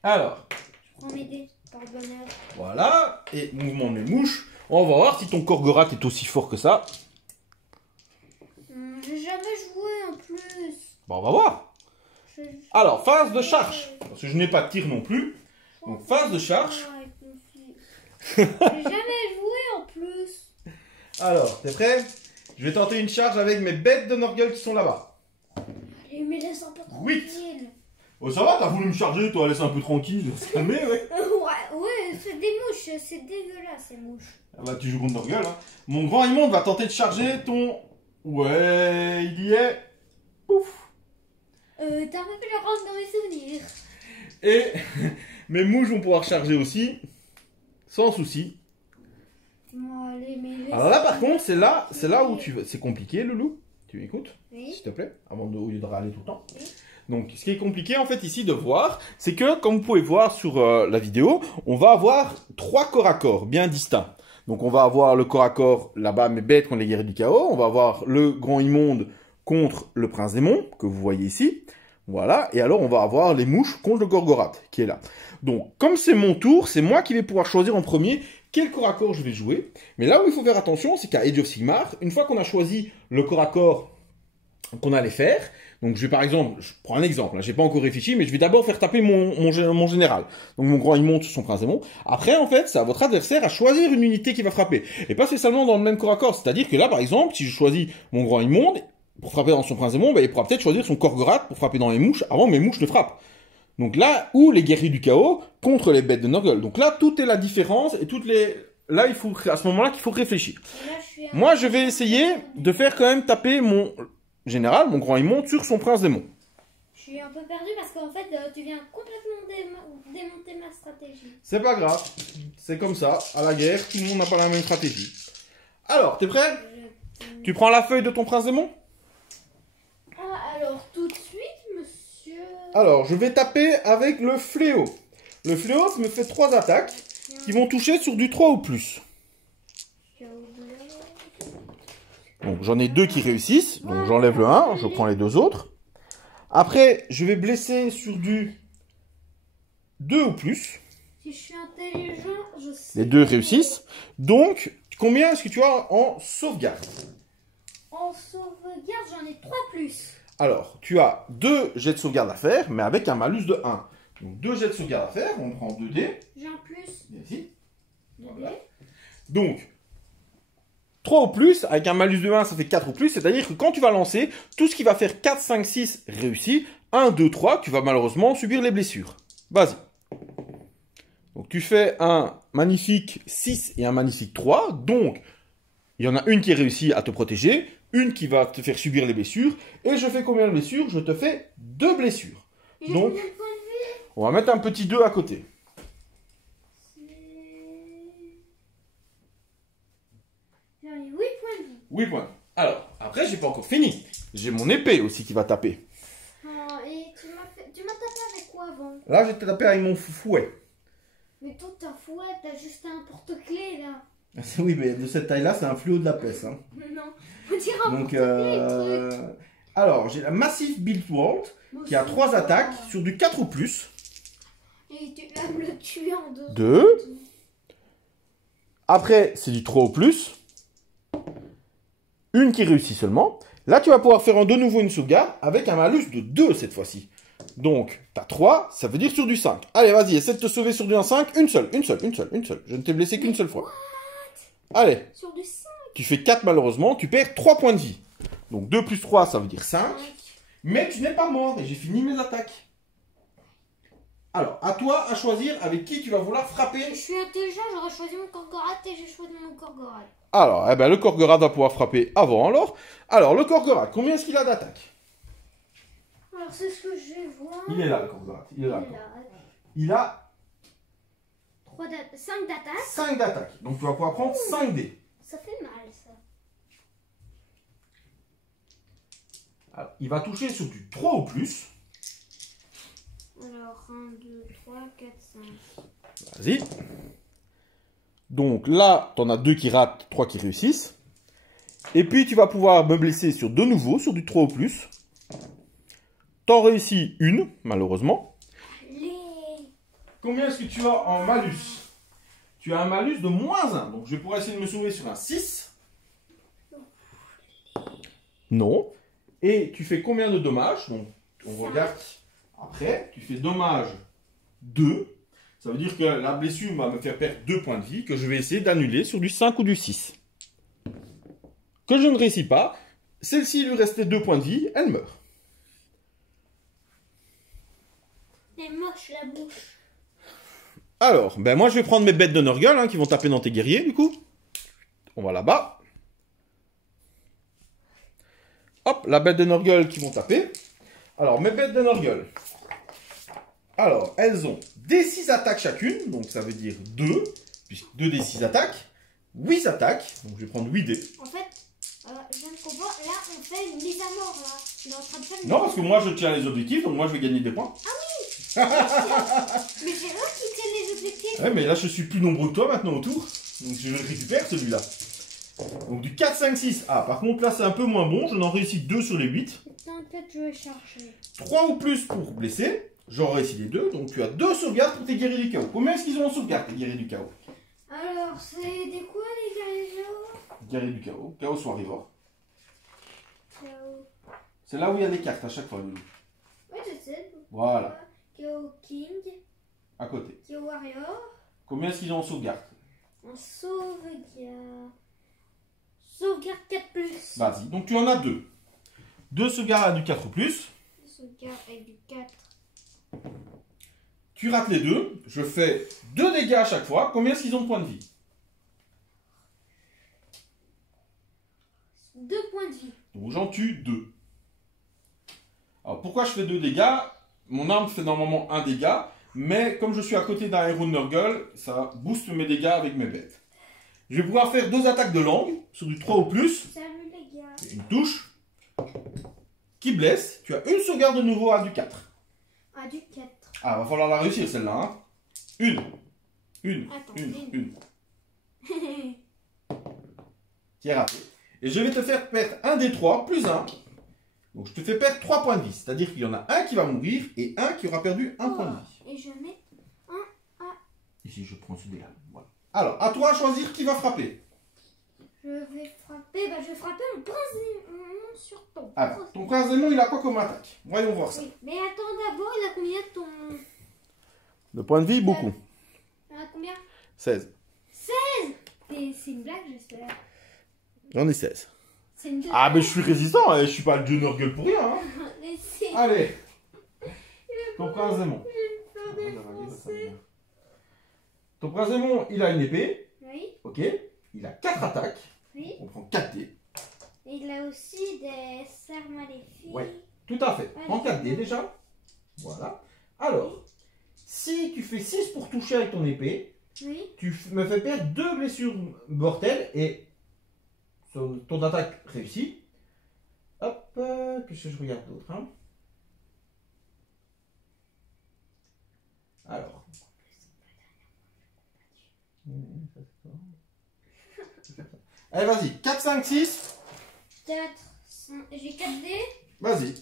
Alors, Je prends mes dés pour bonheur. voilà. Et mouvement de mes mouches. On va voir si ton Gorgoroth est aussi fort que ça. J'ai jamais joué en plus. Bon, on va voir. Alors, phase de charge. Parce que je n'ai pas de tir non plus. Donc, phase de charge. J'ai jamais joué en plus. Alors, t'es prêt? Je vais tenter une charge avec mes bêtes de Norgueul qui sont là-bas. Allez, mais laisse un peu Huit. tranquille. Oh, ça va, t'as voulu me charger, toi, laisse un peu tranquille, se calmer, ouais. Ouais, c'est des mouches, c'est dégueulasse ces mouches. Ah bah, tu joues contre Norgueul, hein. Mon grand immonde va tenter de charger ton... Ouais, il y est. Pouf. T'as un peu pu le rendre dans mes souvenirs. Et mes mouches vont pouvoir charger aussi, sans souci. Bon, allez, mais laisse. Alors là, par contre, c'est là où tu veux. C'est compliqué, Loulou. Tu m'écoutes, Oui. s'il te plaît, au lieu de râler tout le temps. Oui. Donc, ce qui est compliqué, en fait, ici, de voir, c'est que, comme vous pouvez voir sur la vidéo, on va avoir 3 corps à corps bien distincts. Donc, on va avoir le corps à corps, là-bas, mes bêtes contre les guerriers du chaos. On va avoir le grand immonde contre le prince démon, que vous voyez ici. Voilà. Et alors, on va avoir les mouches contre le Gorgoroth, qui est là. Donc, comme c'est mon tour, c'est moi qui vais pouvoir choisir en premier quel corps à corps je vais jouer. Mais là où il faut faire attention, c'est qu'à Age of Sigmar, une fois qu'on a choisi le corps à corps qu'on allait faire, donc je vais par exemple, je prends un exemple, j'ai pas encore réfléchi, mais je vais d'abord faire taper mon général. Donc mon grand immonde sur son prince démon. Après, en fait, c'est à votre adversaire à choisir une unité qui va frapper. Et pas spécialement dans le même corps à corps. C'est-à-dire que là, par exemple, si je choisis mon grand immonde pour frapper dans son prince démon, bah, il pourra peut-être choisir son Gorgoroth pour frapper dans les mouches avant que mes mouches ne frappent. Donc là, ou les guerriers du chaos contre les bêtes de Norgueul. Donc là, tout est la différence et toutes les... Là, il faut, à ce moment-là, qu'il faut réfléchir. Là, Moi, je vais essayer de faire quand même taper mon général, mon grand immonde, sur son prince démon. Je suis un peu perdu parce qu'en fait, tu viens complètement démonter ma stratégie. C'est pas grave. C'est comme ça. À la guerre, tout le monde n'a pas la même stratégie. Alors, t'es prêt? Tu prends la feuille de ton prince démon? Ah, alors, tout de suite, monsieur... Alors, je vais taper avec le fléau. Le fléau, ça me fait 3 attaques qui vont toucher sur du 3 ou plus. Donc, j'en ai 2 qui réussissent. Donc, j'enlève le 1, je prends les 2 autres. Après, je vais blesser sur du 2 ou plus. Si je suis intelligent, je sais... Les 2 réussissent. Donc, combien est-ce que tu as en sauvegarde? En sauvegarde, j'en ai 3 plus. Alors, tu as 2 jets de sauvegarde à faire, mais avec un malus de 1. Donc, 2 jets de sauvegarde à faire, on prend 2 dés. J'ai un plus. Ici. 2 Voilà. dés. Donc, 3 ou plus, avec un malus de 1, ça fait 4 ou plus. C'est-à-dire que quand tu vas lancer, tout ce qui va faire 4, 5, 6 réussit. 1, 2, 3, tu vas malheureusement subir les blessures. Vas-y. Donc, tu fais un magnifique 6 et un magnifique 3. Donc, il y en a une qui réussit à te protéger, une qui va te faire subir les blessures. Et je fais combien de blessures? Je te fais 2 blessures. Et j'ai Donc, combien de points de vie? on va mettre un petit 2 à côté. J'en ai 8 points de vie. 8 points. Alors, après, j'ai pas encore fini. J'ai mon épée aussi qui va taper. Ah, et tu m'as tapé avec quoi avant? Là, j'ai tapé avec mon fouet. Mais toi, ta fouette, t'as juste un porte-clés là. Oui, mais de cette taille-là, c'est un fluo de la peste. Hein. Non, on dirait un Donc, porte-clés, truc. alors, j'ai la Massive Build-Walt qui a 3 attaques sur du 4 ou plus. Et tu vas me le tuer en 2. 2. Après, c'est du 3 ou plus. Une qui réussit seulement. Là, tu vas pouvoir faire de nouveau une sauvegarde avec un malus de 2 cette fois-ci. Donc, tu as 3, ça veut dire sur du 5. Allez, vas-y, essaie de te sauver sur du 1-5. Une seule. Je ne t'ai blessé qu'une seule fois. Allez, Sur du 5. tu fais 4 malheureusement, tu perds 3 points de vie. Donc 2 plus 3, ça veut dire 5. Mais tu n'es pas mort et j'ai fini mes attaques. Alors, à toi à choisir avec qui tu vas vouloir frapper. Je suis intelligent, j'aurais choisi mon Korgorat et j'ai choisi mon Korgorat. Alors, eh ben, le Korgorat va pouvoir frapper avant alors. Alors, le Korgorat, combien est-ce qu'il a d'attaque? Alors, c'est ce que je vais voir. Il est là, le Korgorat. Il est là. Il a Il a 5 d'attaque. 5 d'attaque. Donc, tu vas pouvoir prendre 5 dés. Ça fait mal, ça. Alors, il va toucher sur du 3 ou plus. Alors, 1, 2, 3, 4, 5. Vas-y. Donc là, tu en as 2 qui ratent, 3 qui réussissent. Et puis, tu vas pouvoir me blesser sur de nouveau, sur du 3 ou plus. T'en réussis une, malheureusement. Les... Combien est-ce que tu as en malus? Tu as un malus de -1. Donc, je vais pouvoir essayer de me sauver sur un 6. Non. Et tu fais combien de dommages? Donc, on regarde après. Tu fais dommage 2. Ça veut dire que la blessure va me faire perdre 2 points de vie que je vais essayer d'annuler sur du 5 ou du 6. Que je ne réussis pas. Celle-ci, il lui restait 2 points de vie. Elle meurt. C'est moche, la bouche. Alors, ben moi, je vais prendre mes bêtes de Nurgle hein, qui vont taper dans tes guerriers, du coup. On va là-bas. Hop, la bête de Nurgle qui vont taper. Alors, mes bêtes de Nurgle. Alors, elles ont des 6 attaques chacune, donc ça veut dire 2, puisque 2 des 6 attaques, 8 attaques, donc je vais prendre 8 dés. En fait, je viens de comprendre, là, on fait une mise à mort, là. On est en train de faire une Non, parce que moi, je tiens les objectifs, donc moi, je vais gagner des points. Mais c'est eux qui tiennent les objectifs. Ouais, mais là, je suis plus nombreux que toi maintenant autour, donc je le récupère, celui-là. Donc du 4, 5, 6. Ah, par contre, là, c'est un peu moins bon, je n'en réussis 2 sur les 8. T'inquiète, je vais chercher. 3 ou plus pour blesser. J'en réussis les 2. Donc tu as 2 sauvegardes pour tes guerriers du chaos. Combien est-ce qu'ils ont en sauvegarde, tes guerriers du chaos? Alors, c'est des quoi, les guerriers? Guerriers du chaos. Chaos Warrior. Chaos. C'est là où il y a des cartes à chaque fois, Loulou. Oui, je sais. Voilà. Chaos King. À côté. Chaos Warrior. Combien est-ce qu'ils ont en sauvegarde? En sauvegarde. Sauvegarde 4+. Vas-y. Donc tu en as 2. 2 sauvegardes à du 4 ou plus. Sauvegarde avec du 4. Tu rates les 2. Je fais 2 dégâts à chaque fois. Combien est-ce qu'ils ont de points de vie? 2 points de vie. Donc j'en tue 2. Alors pourquoi je fais 2 dégâts? Mon arme fait normalement 1 dégât. Mais comme je suis à côté d'un héros de Nurgle, ça booste mes dégâts avec mes bêtes. Je vais pouvoir faire 2 attaques de langue sur du 3 ou plus. Salut les gars. Une touche qui blesse. Tu as une sauvegarde de nouveau à du 4. Ah, du 4. Ah, va falloir la réussir celle-là. Hein. Une. Attends, Une. Qui est raté. Et je vais te faire perdre un des 3 plus 1. Donc je te fais perdre 3 points de vie. C'est-à-dire qu'il y en a un qui va mourir et un qui aura perdu 1 point de vie. Et je mets Ici, je prends ce dé-là. Voilà. Alors, à toi à choisir qui va frapper. je vais frapper. Bah, je vais frapper mon prince démon sur ton. Alors, ton prince démon, il a quoi comme attaque? Voyons voir ça. Oui. Mais attends, d'abord, il a combien de ton. De points de vie, beaucoup. Il a combien? 16. 16. C'est une blague, j'espère. J'en ai 16. C'est une blague. Ah, mais je suis résistant, hein. Je suis pas le dieu Nurgle pour rien. Hein. Mais c'est. Allez. Ton prince démon. Ton prince démon, il a une épée. Oui. Ok. Il a 4 attaques. Oui. On prend 4 dés. Et il a aussi des serres maléfiques. Ouais. Tout à fait. Ouais, Prends 4 dés déjà. Voilà. Alors, si tu fais 6 pour toucher avec ton épée, Oui. tu me fais perdre 2 blessures mortelles et ton attaque réussit. Hop, qu'est-ce que je regarde d'autre hein. Alors. Allez, vas-y. 4, 5, 6. 4, 5. J'ai 4 dés. Vas-y.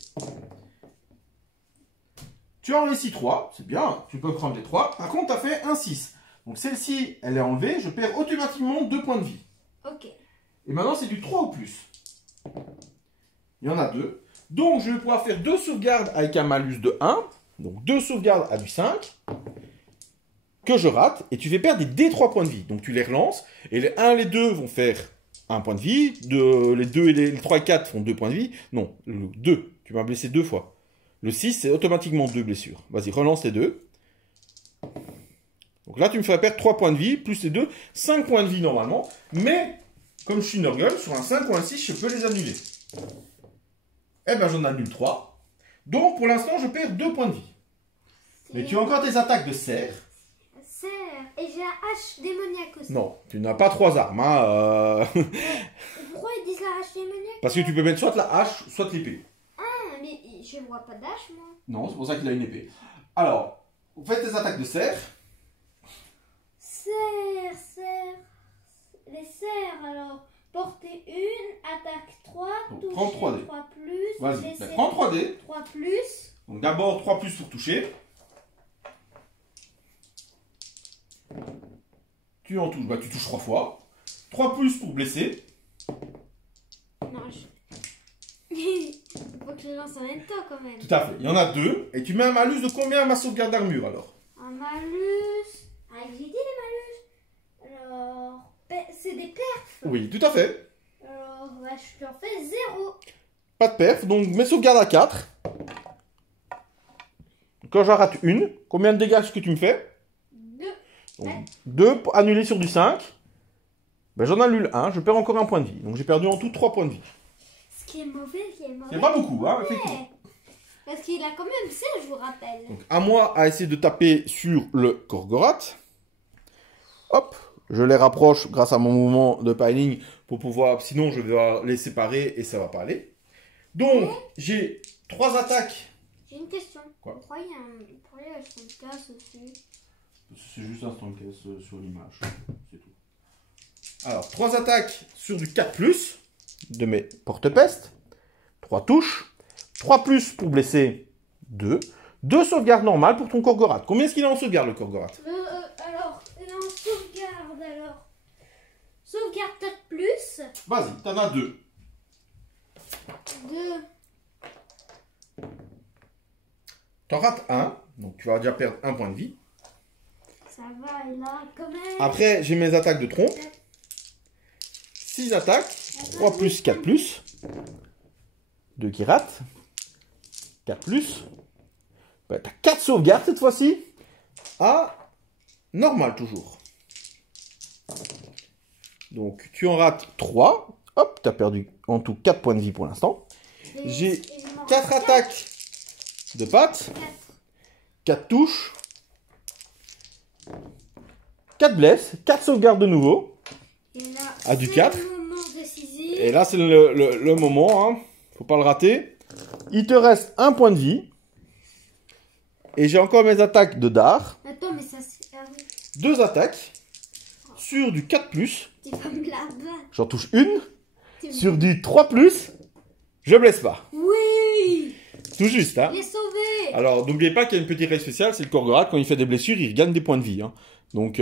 Tu en réussis 3. C'est bien. Tu peux prendre les 3. Par contre, tu as fait un 6. Donc celle-ci, elle est enlevée. Je perds automatiquement 2 points de vie. Ok. Et maintenant, c'est du 3 ou plus. Il y en a 2. Donc, je vais pouvoir faire 2 sauvegardes avec un malus de 1. Donc, 2 sauvegardes à du 5. Que je rate. Et tu fais perdre des D3 points de vie. Donc, tu les relances. Et les 1 et les 2 vont faire 1 point de vie. Les 2 et les 3 et 4 font 2 points de vie. Non, le 2. Tu m'as blessé 2 fois. Le 6, c'est automatiquement 2 blessures. Vas-y, relance les 2. Donc là, tu me fais perdre 3 points de vie, plus les 2, 5 points de vie normalement. Mais, comme je suis Nurgle, sur un 5 ou un 6, je peux les annuler. Eh ben, j'en annule 3. Donc, pour l'instant, je perds 2 points de vie. Mais tu as encore tes attaques de serre. Serre. Et j'ai la hache démoniaque aussi. Non, tu n'as pas 3 armes. Hein, Pourquoi ils disent la hache démoniaque? Parce que tu peux mettre soit la hache, soit l'épée. Ah, mais je vois pas d'hache, moi. Non, c'est pour ça qu'il a une épée. Alors, faites tes attaques de serre. Serre. Les serres, alors. Portée 1, attaque 3, Donc, toucher prends 3D. 3 plus. Vas-y, ben, prends 3D. 3 plus. Donc d'abord 3 plus pour toucher. Tu en touches, bah tu touches 3 fois. 3 plus pour blesser. Non, il faut que je lance en même temps quand même. Tout à fait, il y en a 2. Et tu mets un malus de combien à ma sauvegarde d'armure alors? Un malus. Ah, j'ai dit les malus. Alors, c'est des perfs. Oui, tout à fait. Alors, bah, je en fais 0. Pas de perf, donc mes sauvegardes à 4. Quand j'en rate une, combien de dégâts est-ce que tu me fais? 2. Donc, 2 annulés sur du 5. Ben, j'en annule 1, je perds encore un point de vie. Donc j'ai perdu en tout 3 points de vie. Ce qui est mauvais, C'est pas beaucoup, hein, effectivement. Parce qu'il a quand même 16, je vous rappelle. Donc à moi à essayer de taper sur le Korgorath. Hop, je les rapproche grâce à mon mouvement de piling pour pouvoir... Sinon je vais les séparer et ça va pas aller. Donc j'ai 3 attaques. J'ai une question. Quoi? Pourquoi il y a un casse aussi? C'est juste un stand sur l'image. C'est tout. Alors 3 attaques sur du 4+, de mes porte-peste. 3 touches. 3 plus pour blesser 2. 2 sauvegardes normales pour ton Korgorath. Combien est-ce qu'il a en sauvegarde le Korgorath? Alors, il est en sauvegarde alors. Sauvegarde 4 plus. Vas-y, t'en as 2. 2. T'en rates 1, donc tu vas déjà perdre 1 point de vie. Ça va, il a quand même. Après, j'ai mes attaques de trompe. 6 attaques. 3 plus, 4 plus. 2 qui ratent. 4 plus. Ben, t'as 4 sauvegardes cette fois-ci. À normal toujours. Donc tu en rates 3. Hop, t'as perdu en tout 4 points de vie pour l'instant. J'ai 4 attaques de pattes. 4 touches. 4 blesses. 4 sauvegardes de nouveau. À du 4. Et là c'est le moment. Hein. Faut pas le rater. Il te reste 1 point de vie. Et j'ai encore mes attaques de dard. Attends, mais ça c'est... 2 attaques. Sur du 4+. Tu vas me la battre. J'en touche une. Sur du 3+. Je blesse pas. Oui. Tout juste, hein. Il est sauvé. Alors, n'oubliez pas qu'il y a une petite règle spéciale, c'est le Korgorath, quand il fait des blessures, il gagne des points de vie. Hein. Donc,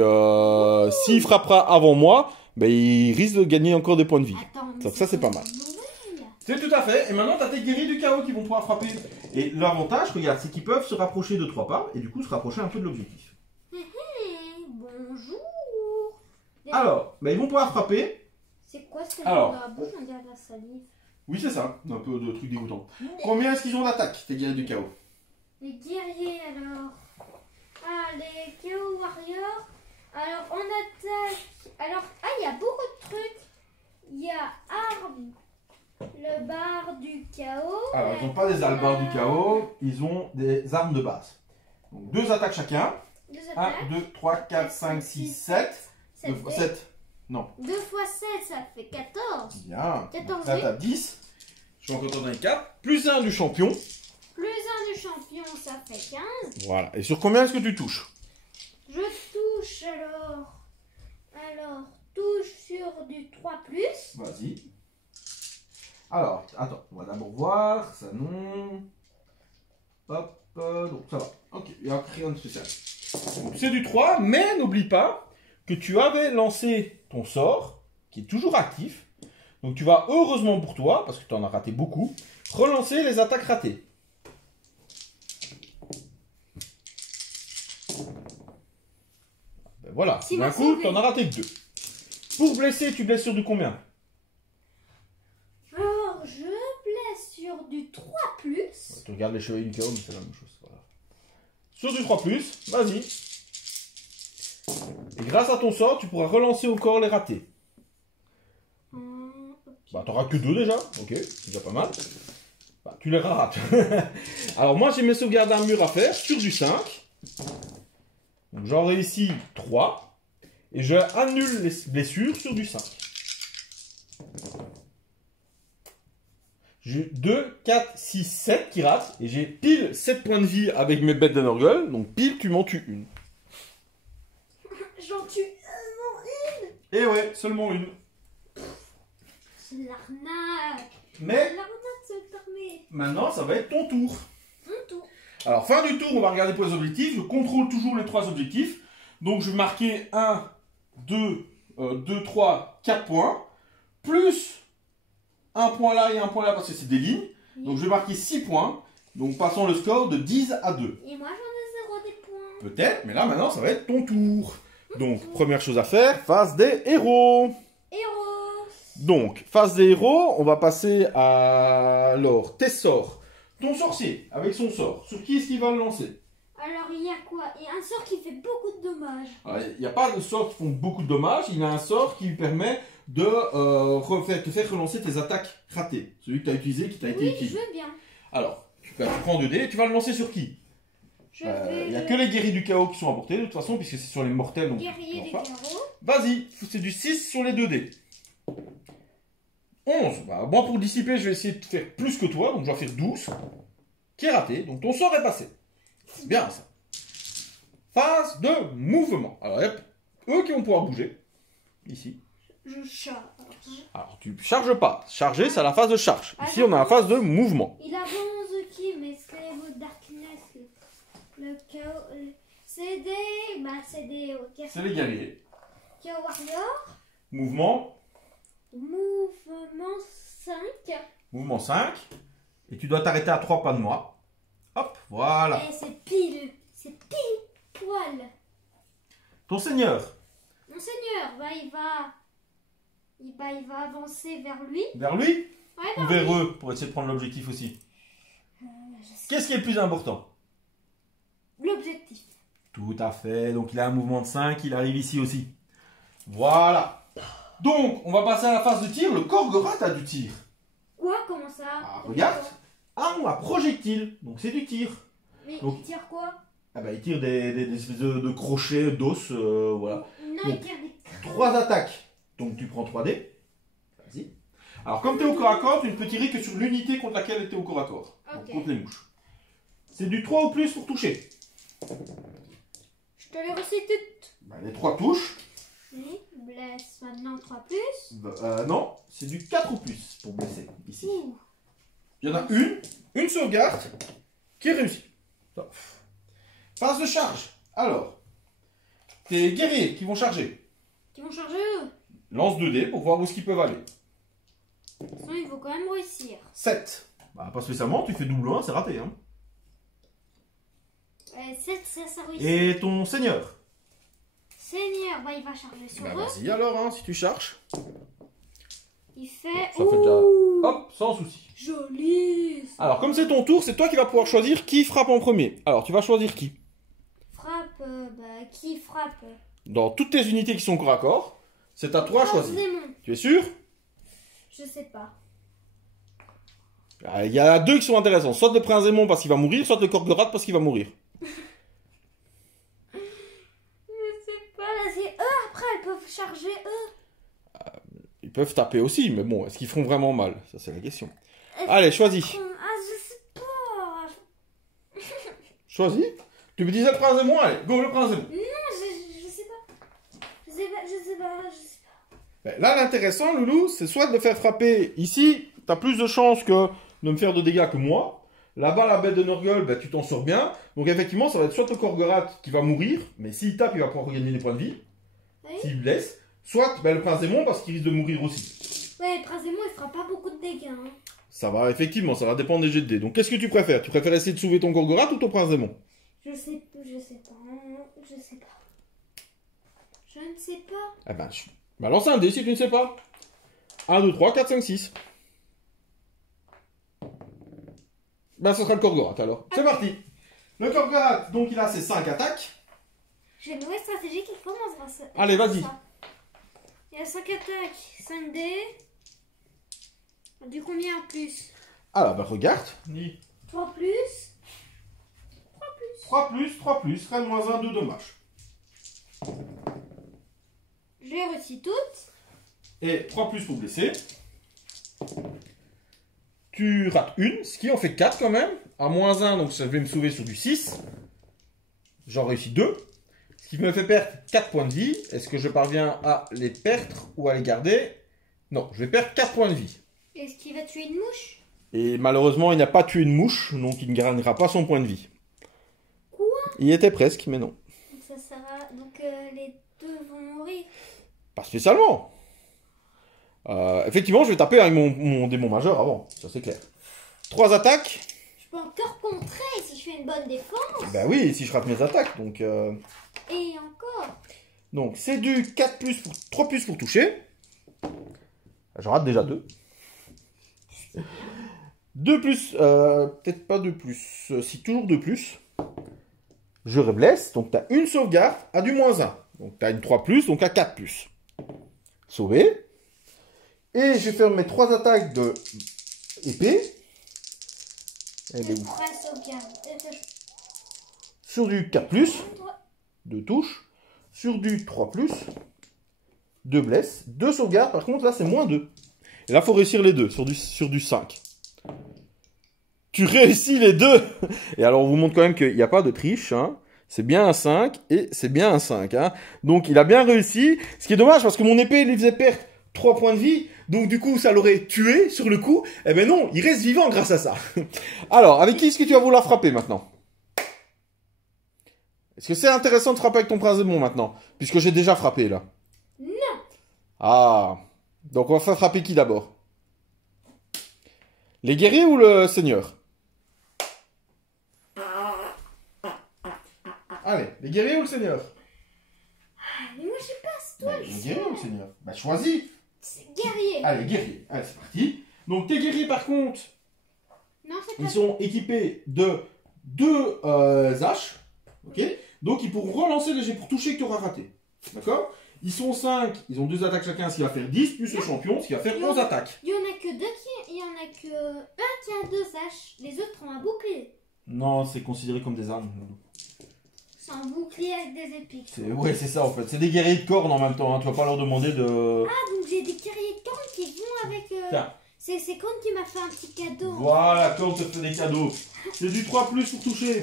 s'il frappera avant moi, ben, il risque de gagner encore des points de vie. Attends, donc ça, c'est pas mal. C'est tout à fait. Et maintenant, tu as tes guerriers du chaos qui vont pouvoir frapper. Et l'avantage, regarde, c'est qu'ils peuvent se rapprocher de 3 pas, et du coup, se rapprocher un peu de l'objectif. Bonjour. Alors, ben, ils vont pouvoir frapper. C'est quoi ce Alors. dans la bouche? On dirait de la salive. Oui, c'est ça. Un peu de trucs dégoûtants. Combien est-ce qu'ils ont d'attaque, tes guerriers du chaos? Les guerriers, alors. Ah, les Chaos Warriors. Alors, on attaque. Alors, ah, il y a beaucoup de trucs. Il y a arme, le bar du chaos. Alors, ils n'ont pas des albards du chaos, ils ont des armes de base. Donc, 2 attaques chacun. 2 1, attaques. 2, 3, 4, 5, 6, 7. 2 fois 7. Non. 2 fois 7, ça fait 14. Bien. 14. Là, t'as 10. Je suis encore dans les 4. Plus 1 du champion. Plus 1 du champion, ça fait 15. Voilà. Et sur combien est-ce que tu touches? Je touche alors. Alors, touche sur du 3+. Vas-y. Alors, attends. On va d'abord voir. Ça non. Hop. Donc, ça va. Ok. Il n'y a rien de spécial. Donc, c'est du 3. Mais n'oublie pas que tu avais lancé ton sort, qui est toujours actif. Donc tu vas, heureusement pour toi, parce que tu en as raté beaucoup, relancer les attaques ratées. Ben voilà, d'un coup, tu en as raté que 2. Pour blesser, tu blesses sur du combien? Alors, je blesse sur du 3+. Tu regardes les chevaliers du chaos, mais c'est la même chose. Voilà. Sur du 3+, vas-y. Et grâce à ton sort, tu pourras relancer encore les ratés. Bah, t'auras que 2 déjà. Ok, c'est déjà pas mal. Bah, tu les rates. Alors, moi, j'ai mes sauvegardes d'armure à faire sur du 5. Donc, j'en réussis 3. Et je annule les blessures sur du 5. J'ai 2, 4, 6, 7 qui ratent. Et j'ai pile 7 points de vie avec mes bêtes d'Energol. Donc, pile, tu m'en tues une. J'en tue seulement une. Et ouais, seulement une. C'est l'arnaque. Mais L'arnaque se permet. maintenant, ça va être ton tour. Mon tour. Alors, fin du tour, on va regarder pour les objectifs. Je contrôle toujours les 3 objectifs. Donc, je vais marquer 1, 2, 3, 4 points. Plus un point là et un point là parce que c'est des lignes. Donc, je vais marquer 6 points. Donc, passons le score de 10 à 2. Et moi, j'en ai 0 des points. Peut-être, mais là, maintenant, ça va être ton tour. Donc, première chose à faire, phase des héros. Héros. Donc, phase des héros, on va passer à alors, tes sorts. Ton sorcier, avec son sort, sur qui est-ce qu'il va le lancer? Alors, il y a quoi? Il y a un sort qui fait beaucoup de dommages. Il n'y a pas de sorts qui font beaucoup de dommages, il a un sort qui lui permet de te faire relancer tes attaques ratées. Celui que tu as utilisé, qui t'a été Oui, utile. je veux bien. Alors, tu prends 2 dés et tu vas le lancer sur qui? Je vais Il n'y a que les guerriers du chaos qui sont apportés, de toute façon, puisque c'est sur les mortels. Donc, guerrier des carreaux. vas-y, c'est du 6 sur les 2 dés. 11. Bah, moi, pour dissiper, je vais essayer de faire plus que toi, donc je vais faire 12. Qui est raté, donc ton sort est passé. C'est bien ça. Phase de mouvement. Alors, hop, eux qui vont pouvoir bouger. Ici. Je charge. Alors, tu charges pas. Charger, c'est à la phase de charge. Ah, Ici, on a la phase de mouvement. Il avance qui? Mais c'est le darkness. Le chaos. C'est des. Bah, c'est des. C'est les guerriers. Chaos Warrior. Mouvement. Mouvement 5. Mouvement 5. Et tu dois t'arrêter à 3 pas de moi. Hop, voilà. Et c'est pile. C'est pile poil. Ton seigneur. Mon seigneur, bah, il va avancer vers lui. Vers lui Ouais, ou vers vers lui. eux pour essayer de prendre l'objectif aussi. Je sais. Qu'est-ce qui est le plus important? L'objectif. Tout à fait. Donc il a un mouvement de 5, il arrive ici aussi. Voilà. Donc on va passer à la phase de tir. Le Korgorat a du tir. Quoi? Comment ça? Ah, regarde. Arme à projectile. Donc c'est du tir. Mais Donc- il tire quoi? Ah bah il tire des espèces de crochets d'os. Voilà. Non, Donc, il tire des crânes. 3 attaques. Donc tu prends 3 dés. Vas-y. Alors comme tu es au corps à corps, tu ne peux tirer que sur l'unité contre laquelle tu es au corps à corps. Donc, Ok. contre les mouches. C'est du 3 ou plus pour toucher. Je te les recite toutes. Bah, les 3 touches. Oui, blesse maintenant 3 plus. Non, c'est du 4 ou plus pour blesser ici. Ouh. Il y en a une sauvegarde qui est réussie. Top. Phase de charge. Alors, tes guerriers qui vont charger. Qui vont charger eux. Lance 2 dés pour voir où est-ce qu'ils peuvent aller. De toute façon, il faut quand même réussir. 7. Bah, pas spécialement, tu fais double 1, c'est raté. Hein. 7, ça réussit. Et ton seigneur. Seigneur, bah, il va charger sur Bah, eux. vas-y alors, hein, si tu charges. Il fait. Ça fait déjà. Ouh, Hop, sans souci. joli. Alors, comme c'est ton tour, c'est toi qui vas pouvoir choisir qui frappe en premier. Alors, tu vas choisir qui? Frappe, bah, qui frappe? Dans toutes tes unités qui sont corps à corps, c'est à toi à choisir. Démon. Tu es sûr? Je sais pas. Il y a 2 qui sont intéressants. Soit le prince Aimon parce qu'il va mourir, soit le Korgorat parce qu'il va mourir. Je sais pas, là, c'est eux. Après, elles peuvent charger eux. Ils peuvent taper aussi, mais bon, est-ce qu'ils feront vraiment mal? Ça, c'est la question. Allez, choisis. Ah, je sais pas. Choisis. Tu me disais le prince Aimon, allez, go le prince Aimon. Non, je sais pas. Je sais pas. Ben, là, l'intéressant, Loulou, c'est soit de le faire frapper ici, t'as plus de chances que de me faire de dégâts que moi. Là-bas, la bête de Nurgle, ben, tu t'en sors bien. Donc, effectivement, ça va être soit le Korgorat qui va mourir, mais s'il tape, il va pouvoir regagner des points de vie. Oui. S'il blesse. Soit ben, le prince Aimon parce qu'il risque de mourir aussi. Ouais, le prince Aimon, il fera pas beaucoup de dégâts. Hein. Ça va, effectivement, ça va dépendre des jets de dés. Donc, qu'est-ce que tu préfères? Tu préfères essayer de sauver ton Korgorat ou ton prince Aimon? Je sais pas. Je ne sais pas. Eh ben, lance un dé si tu ne sais pas. 1, 2, 3, 4, 5, 6. Ben, ce sera le Korgorat alors. C'est parti. Le Korgorat, donc il a ses 5 attaques. J'ai une nouvelle stratégie qui commence grâce à Allez, vas-y. ça. Il y a 5 attaques, 5 dés. Du combien en plus? Alors, bah regarde. 3 plus. 3 plus, reine moins 1, 2 dommages. Je les réussis toutes. Et 3 plus pour blesser. Tu rates une, ce qui en fait 4 quand même. À moins 1, donc ça va me sauver sur du 6. J'en réussis 2. Ce qui me fait perdre 4 points de vie. Est-ce que je parviens à les perdre ou à les garder? Non, je vais perdre 4 points de vie. Est-ce qu'il va tuer une mouche? Et malheureusement, il n'a pas tué une mouche, donc il ne gagnera pas son point de vie. Quoi? Il y était presque, mais non. Ça sera... Donc les deux vont mourir. Pas spécialement. Effectivement, je vais taper avec mon démon majeur avant, ça c'est clair. 3 attaques. Je peux encore contrer si je fais une bonne défense. Bah oui, si je rate mes attaques, donc... Et encore. Donc c'est du 4 plus pour 3 plus pour toucher. J'en rate déjà 2. 2 plus, peut-être pas 2 plus, si toujours 2 plus. Je reblesse, donc tu as une sauvegarde à du moins 1. Donc tu as une 3 plus, donc à 4 plus. Sauvé. Et je vais faire mes 3 attaques de épée. Elle est où? 3 sauvegardes. Sur du 4 plus, 2 touches. Sur du 3 plus, 2 blesses. 2 sauvegardes, par contre là c'est moins 2. Et là il faut réussir les deux, sur du 5. Tu réussis les deux. Et alors on vous montre quand même qu'il n'y a pas de triche. Hein. C'est bien un 5 et c'est bien un 5. Hein. Donc il a bien réussi. Ce qui est dommage parce que mon épée lui faisait perdre 3 points de vie. Donc du coup ça l'aurait tué sur le coup. Eh ben non, il reste vivant grâce à ça. Alors avec qui est-ce que tu vas vouloir frapper maintenant? Est-ce que c'est intéressant de frapper avec ton prince démon maintenant? Puisque j'ai déjà frappé là. Non. Ah. Donc on va faire frapper qui d'abord? Les guerriers ou le seigneur? Allez, les guerriers ou le seigneur? Mais moi je sais pas, c'est toi. Les guerriers ou le seigneur? Bah choisis. C'est guerrier. Allez, guerriers. Allez, c'est parti. Donc tes guerriers par contre, Non, c'est pas ils sont équipés de 2 haches. Ok. Donc ils pourront relancer les jets pour toucher que tu auras raté. D'accord? Ils sont 5, ils ont 2 attaques chacun, ce qui va faire 10, plus le champion, ce qui va faire 11 attaques. Il y en a que deux qui... Il y en a que un qui a 2 haches. Les autres ont un bouclier. Non, c'est considéré comme des armes. C'est un bouclier avec des épées. Ouais, c'est ça en fait. C'est des guerriers de cornes en même temps. Hein. Tu vas pas leur demander de... Ah, donc j'ai des guerriers de cornes qui vont avec... Tiens. C'est Corne qui m'a fait un petit cadeau. Voilà, Corne te fait des cadeaux. C'est du 3 plus pour toucher.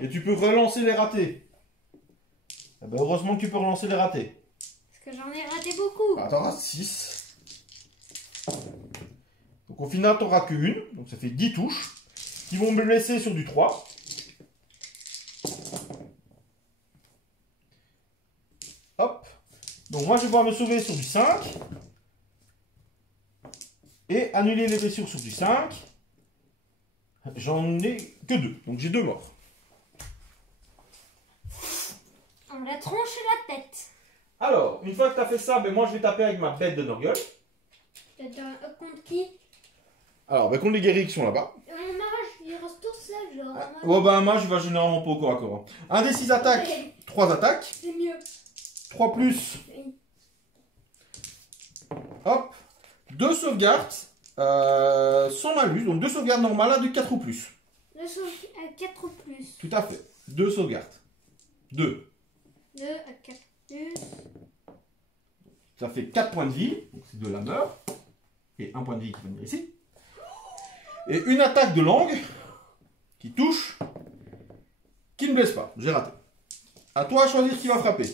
Et tu peux relancer les ratés. Eh ben, heureusement que tu peux relancer les ratés. Parce que j'en ai raté beaucoup. Ah, t'en rates 6. Donc au final, t'en rates qu'une. Donc ça fait 10 touches. Qui vont me blesser sur du 3. Hop. Donc moi, je vais pouvoir me sauver sur du 5. Et annuler les blessures sur du 5. J'en ai que 2. Donc j'ai 2 morts. On l'a tranché la tête. Alors, une fois que tu as fait ça, ben moi je vais taper avec ma bête de Nurgle. Contre qui? Alors, ben contre les guerriers qui sont là-bas. Mon mage, il reste tout seul. Genre, Ouais, ben un mage, il va généralement pas au corps à corps. Un des 6 attaques, 3 attaques. C'est mieux. 3 plus. Oui. Hop. 2 sauvegardes sans malus. Donc 2 sauvegardes normales à du 4 ou plus. Le sauve à 4 ou plus. Tout à fait. 2 sauvegardes. 2. 2 à 4 plus. Ça fait 4 points de vie. Donc c'est de la mort. Et 1 point de vie qui va venir ici. Et une attaque de langue qui touche, qui ne blesse pas. J'ai raté. À toi à choisir qui va frapper.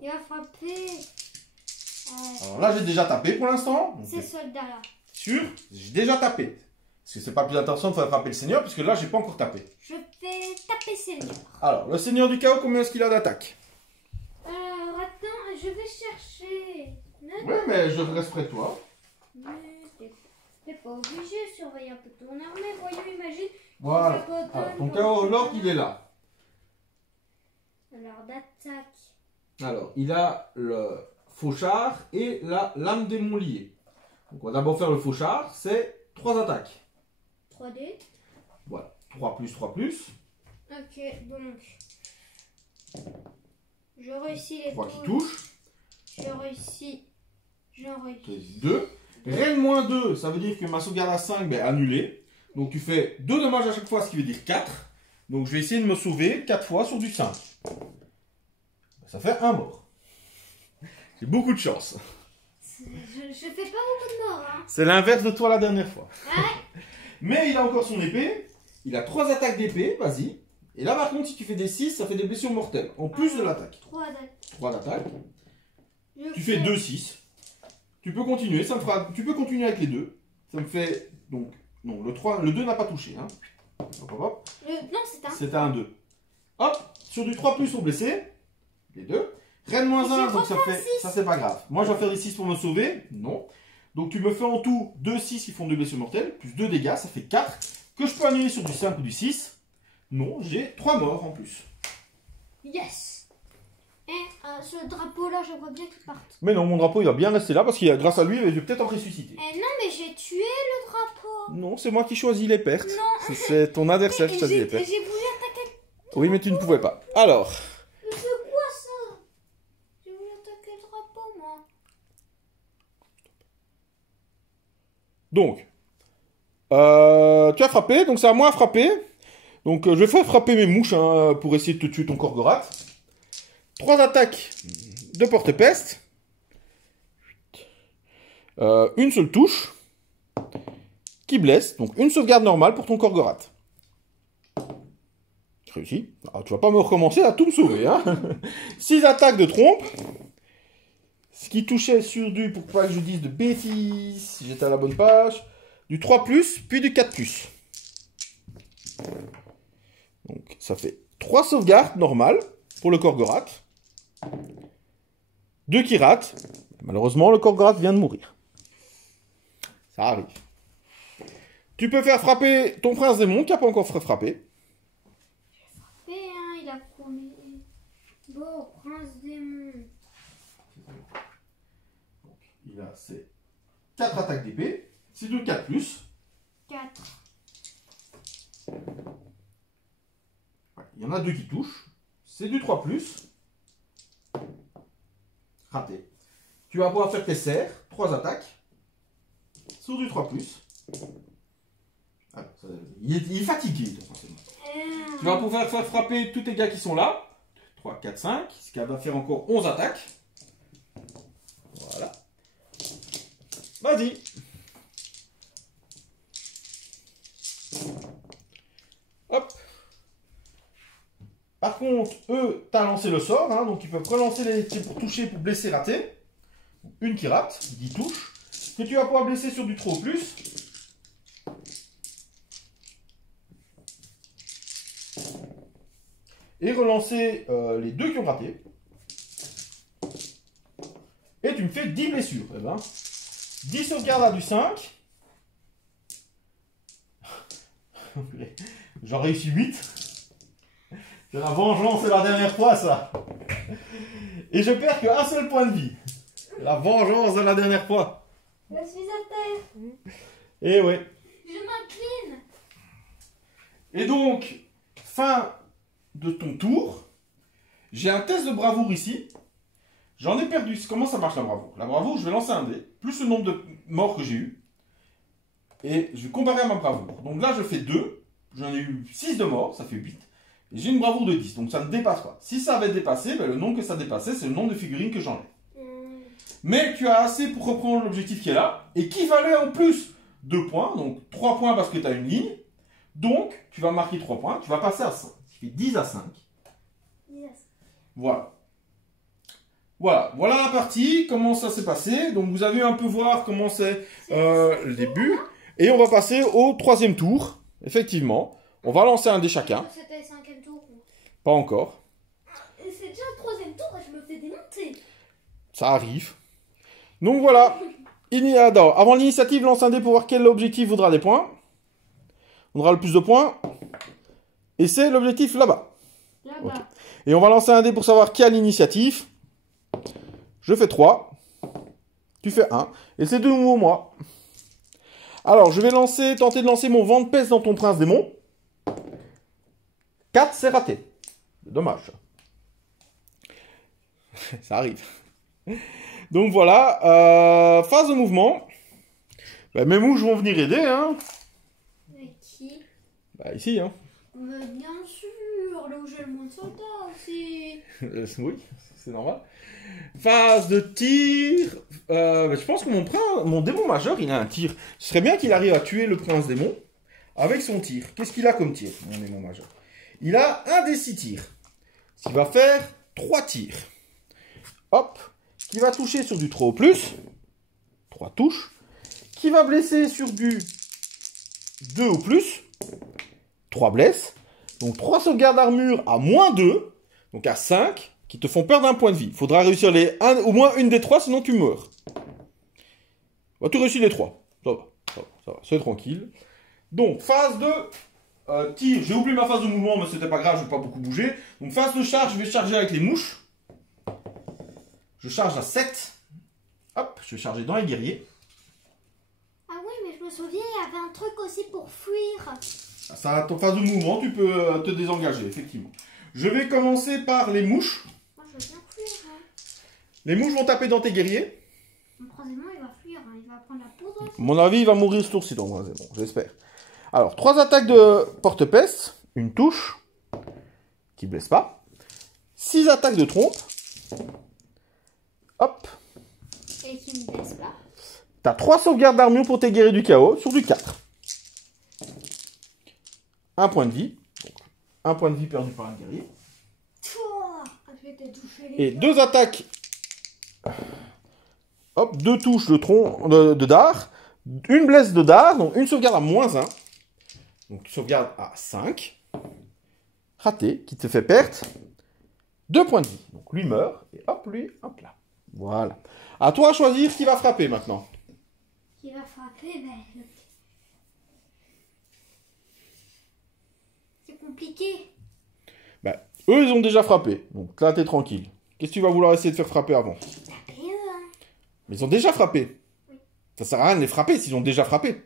Il va frapper. Alors là, j'ai déjà tapé pour l'instant. Ces soldats-là. Sûr, j'ai déjà tapé. Parce que c'est pas plus intéressant de faire frapper le seigneur, puisque là, j'ai pas encore tapé. Je fais taper Seigneur. Alors, le seigneur du chaos, combien est-ce qu'il a d'attaque? Alors, attends, je vais chercher. Ouais, mais je reste près de toi. Mais t'es pas obligé de surveiller un peu ton armée. Voyons, imagine. Voilà. Alors, ton chaos Lord, il est là. Alors, d'attaque. Alors, il a le fauchard et la lame démon liée. Donc, on va d'abord faire le fauchard, c'est 3 attaques. 3D. Voilà, 3 plus, 3 plus. Ok, donc. Je réussis les 3 qui touches. touchent. Je réussis. Je réussis. 2. Reine moins 2, ça veut dire que ma sauvegarde à 5 est annulée. Donc tu fais 2 dommages à chaque fois, ce qui veut dire 4. Donc je vais essayer de me sauver 4 fois sur du 5. Ça fait 1 mort. J'ai beaucoup de chance. Je fais pas beaucoup de morts. Hein. C'est l'inverse de toi la dernière fois. Ouais. Mais il a encore son épée. Il a 3 attaques d'épée, vas-y. Et là par contre, si tu fais des 6, ça fait des blessures mortelles. En plus de l'attaque. 3 d'attaque. 3 d'attaque. Tu fais 2, 6. Tu peux continuer, ça me fera. Tu peux continuer avec les deux. Ça me fait. Donc. Non, le 2 n'a pas touché. Hein. Hop, hop, hop. Non, c'est un. C'était un 2. Hop, sur du 3 plus on blessé. Les deux. Reine moins 1, donc ça fait. Ça c'est pas grave. Moi je vais faire des 6 pour me sauver. Non. Donc tu me fais en tout 2 6 qui font 2 blessures mortelles, plus 2 dégâts, ça fait 4. Que je peux annuler sur du 5 ou du 6. Non, j'ai 3 morts en plus. Yes. Et ce drapeau-là, je vois bien qu'il parte. Mais non, mon drapeau il va bien rester là parce qu'il grâce à lui, je vais peut-être en ressusciter. Non, mais j'ai tué le drapeau. Non, c'est moi qui choisis les pertes. Non. C'est ton adversaire qui choisit les pertes. J'ai voulu attaquer. Oui, mais tu ne pouvais pas. Alors. C'est quoi ça? J'ai voulu attaquer le drapeau, moi. Donc. Tu as frappé, donc c'est à moi à frapper. Donc je vais faire frapper mes mouches hein, pour essayer de te tuer ton Korgorath. 3 attaques de porte-peste. Une seule touche. Qui blesse. Donc une sauvegarde normale pour ton Korgorath. Réussi. Ah, tu vas pas me recommencer à tout me sauver. Hein. 6 attaques de trompe. Ce qui touchait sur du, pour pas que je dise de bêtises, si j'étais à la bonne page, du 3+, puis du 4+. Donc ça fait 3 sauvegardes normales pour le Korgorath. 2 qui ratent. Malheureusement, le Korgorath vient de mourir. Ça arrive. Tu peux faire frapper ton prince démon qui n'a pas encore frappé. Il a promis. Bon, prince démon. Donc, il a ses 4 attaques d'épée. C'est du 4+. 4. Ouais, il y en a 2 qui touchent. C'est du 3+. Raté. Tu vas pouvoir faire tes serres. 3 attaques. Sur du 3+. Ah, il est fatigué, ton prince démon. Tu vas pouvoir faire frapper tous tes gars qui sont là. 3, 4, 5. Ce qui va faire encore 11 attaques. Voilà. Vas-y. Hop. Par contre, eux, t'as lancé le sort. Hein, donc ils peuvent relancer les tirs pour toucher, pour blesser, rater. Une qui rate, 10 touches. Que tu vas pouvoir blesser sur du 3 ou plus. Et relancer les 2 qui ont raté. Et tu me fais 10 blessures. Eh ben, 10 sauvegardes à du 5. J'en réussis 8. C'est la vengeance, c'est la dernière fois ça. Et je perds qu'un seul point de vie. C'est la vengeance de la dernière fois. Je suis à terre. Et ouais. Je m'incline. Et donc, fin de ton tour. J'ai un test de bravoure ici. J'en ai perdu. Comment ça marche la bravoure? La bravoure, je vais lancer un dé, plus le nombre de morts que j'ai eu. Et je vais comparer à ma bravoure. Donc là, je fais 2. J'en ai eu 6 de morts, ça fait 8. Et j'ai une bravoure de 10, donc ça ne dépasse pas. Si ça avait dépassé, ben le nombre que ça dépassait, c'est le nombre de figurines que j'enlève. Mais tu as assez pour reprendre l'objectif qui est là, et qui valait en plus 2 points, donc 3 points parce que tu as une ligne. Donc, tu vas marquer 3 points, tu vas passer à 5. Tu fais 10 à 5. Yes. Voilà. Voilà la partie, comment ça s'est passé. Donc vous avez un peu voir comment c'est le début. Et on va passer au 3e tour, effectivement. On va lancer un dé chacun. C'était le 5e tour. Pas encore. C'est déjà le 3e tour et je me fais démonter. Ça arrive. Donc voilà. Avant l'initiative, lance un dé pour voir quel objectif voudra des points. Voudra le plus de points. Et c'est l'objectif là-bas. Là-bas. Okay. Et on va lancer un dé pour savoir qui a l'initiative. Je fais 3. Tu fais 1. Et c'est de nouveau moi. Alors, je vais tenter de lancer mon vent de peste dans ton prince démon. 4, c'est raté. Dommage. Ça arrive. Donc voilà, phase de mouvement. Bah, mes mouches vont venir aider, hein. Mais qui? Bah ici, hein. Mais bien sûr, là où j'ai le moins de soldats aussi. Oui, c'est normal. Phase de tir. Je pense que mon démon majeur, il a un tir. Ce serait bien qu'il arrive à tuer le prince démon avec son tir. Qu'est-ce qu'il a comme tir, mon démon majeur? Il a un des 6 tirs. Il va faire 3 tirs. Hop. Qui va toucher sur du 3 au plus. 3 touches. Qui va blesser sur du 2 au plus. 3 blesses. Donc 3 sauvegardes d'armure à -2. Donc à 5. Qui te font perdre un point de vie. Il faudra réussir au moins une des 3, sinon tu meurs. Bah, tu réussis les 3. Ça va, ça va, c'est tranquille. Donc, phase de tir. J'ai oublié ma phase de mouvement, mais c'était pas grave, je vais pas beaucoup bouger. Donc, phase de charge, je vais charger avec les mouches. Je charge à 7. Hop, je vais charger dans les guerriers. Ah oui, mais je me souviens, il y avait un truc aussi pour fuir. Ça, ton phase de mouvement, tu peux te désengager, effectivement. Je vais commencer par les mouches. Moi, je veux bien fuir. Hein. Les mouches vont taper dans tes guerriers. Mon troisièmement, il va fuir. Hein. Il va prendre la poudre. À mon avis, il va mourir ce tour-ci, donc c'est bon, j'espère. Alors, 3 attaques de porte-peste, une touche, qui blesse pas. 6 attaques de trompe. Hop. Et qui ne blesse pas. T'as 3 sauvegardes d'armure pour tes guerriers du chaos, sur du 4. Un point de vie. Donc, un point de vie perdu par un guerrier. Je vais te toucher les Et 2 attaques. Hop, 2 touches de dard. Une blesse de dard, donc une sauvegarde à -1. Donc sauvegarde à 5. Raté, qui te fait perdre 2 points de vie. Donc lui meurt, et hop, lui, hop là. Voilà. À toi à choisir qui va frapper maintenant. Qui va frapper, mais... C'est compliqué. Bah, eux, ils ont déjà frappé. Donc là, t'es tranquille. Qu'est-ce que tu vas vouloir essayer de faire frapper avant? Taper eux, hein. Mais ils ont déjà frappé. Oui. Ça sert à rien de les frapper s'ils ont déjà frappé.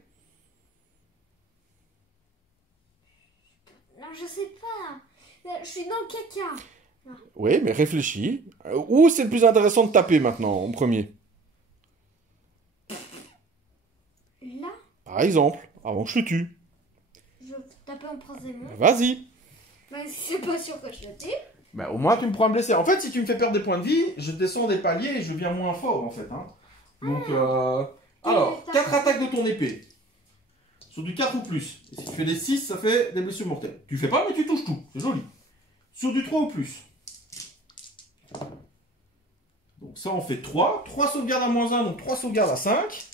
Non, je sais pas. Je suis dans le caca. Oui, mais réfléchis. Où c'est le plus intéressant de taper maintenant, en premier? Là, Par exemple, avant que je te tue. je taper en troisièmement. Vas-y. Mais c'est pas sûr que je le tue. Bah, au moins, tu me pourras me blesser. En fait, si tu me fais perdre des points de vie, je descends des paliers et je deviens moins fort, en fait. Hein. Donc, alors, 4 attaques de ton épée. Sur du 4 ou plus. Et si tu fais des 6, ça fait des blessures mortelles. Tu fais pas, mais tu touches tout. C'est joli. Sur du 3 ou plus. Donc ça, on fait 3. 3 sauvegardes à -1, donc 3 sauvegardes à 5.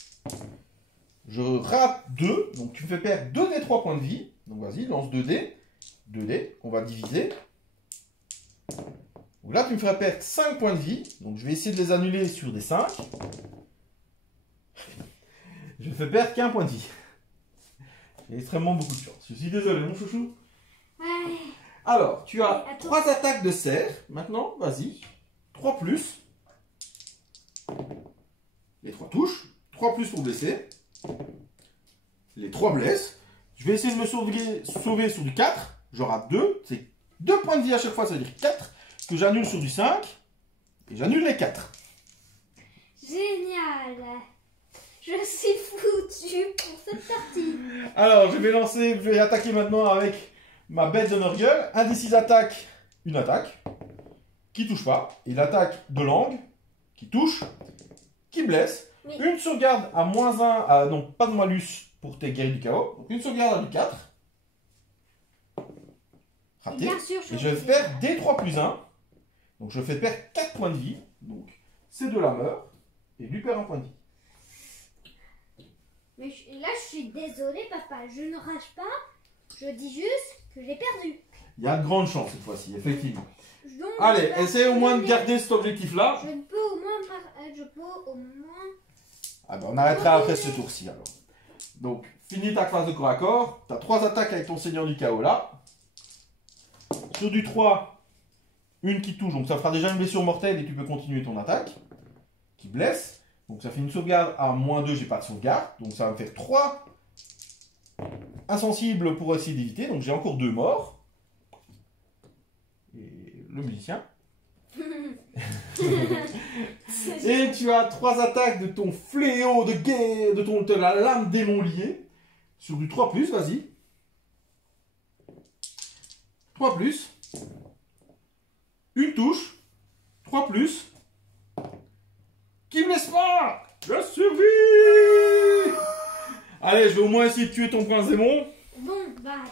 Je rate 2. Donc tu me fais perdre 2 des 3 points de vie. Donc vas-y, lance 2 dés. 2 dés, on va diviser. Donc là, tu me feras perdre 5 points de vie. Donc je vais essayer de les annuler sur des 5. Je fais perdre qu'un point de vie. J'ai extrêmement beaucoup de chance. Je suis désolé, mon chouchou. Ouais. Alors, tu as Attends. 3 attaques de serre. Maintenant, vas-y. 3 plus. Les 3 touches. 3 plus pour blesser. Les 3 blesses. Je vais essayer de me sauver sur du 4. J'aurai 2. C'est 2 points de vie à chaque fois, ça veut dire 4. Que j'annule sur du 5. Et j'annule les 4. Génial. Je suis foutu pour cette partie. Alors, je vais attaquer maintenant avec ma bête de Nurgle. Un des 6 attaques, une attaque. Qui touche pas. Et l'attaque de langue. Qui touche. Qui blesse. Mais... Une sauvegarde à -1. Donc, pas de malus pour tes guerriers du chaos. Donc, une sauvegarde à du 4. Raté. Bien sûr, Et je vais faire D3 plus 1. Donc, je fais perdre 4 points de vie. Donc, ces deux-là meurent. Et lui perd un point de vie. Mais là, je suis désolée, papa. Je ne rage pas. Je dis juste que j'ai perdu. Il y a de grandes chances cette fois-ci, effectivement. Donc, Allez, essaye au moins de garder cet objectif-là. Je peux au moins... Ah ben, on arrêtera après ce tour-ci, alors. Donc, finis ta phase de corps à corps. Tu as 3 attaques avec ton Seigneur du Chaos, là. Sur du 3, une qui touche. Donc, ça fera déjà une blessure mortelle et tu peux continuer ton attaque. Qui blesse. Donc, ça fait une sauvegarde à -2, j'ai pas de sauvegarde. Donc, ça va me faire 3 insensibles pour essayer d'éviter. Donc, j'ai encore 2 morts. Et le musicien. Et tu as 3 attaques de ton fléau de guerre, de la lame démon liée. Sur du 3+, vas-y. 3+. Une touche. 3+. Qui me laisse pas. Je survis. Allez, je vais au moins essayer de tuer ton prince démon. Bon, bah.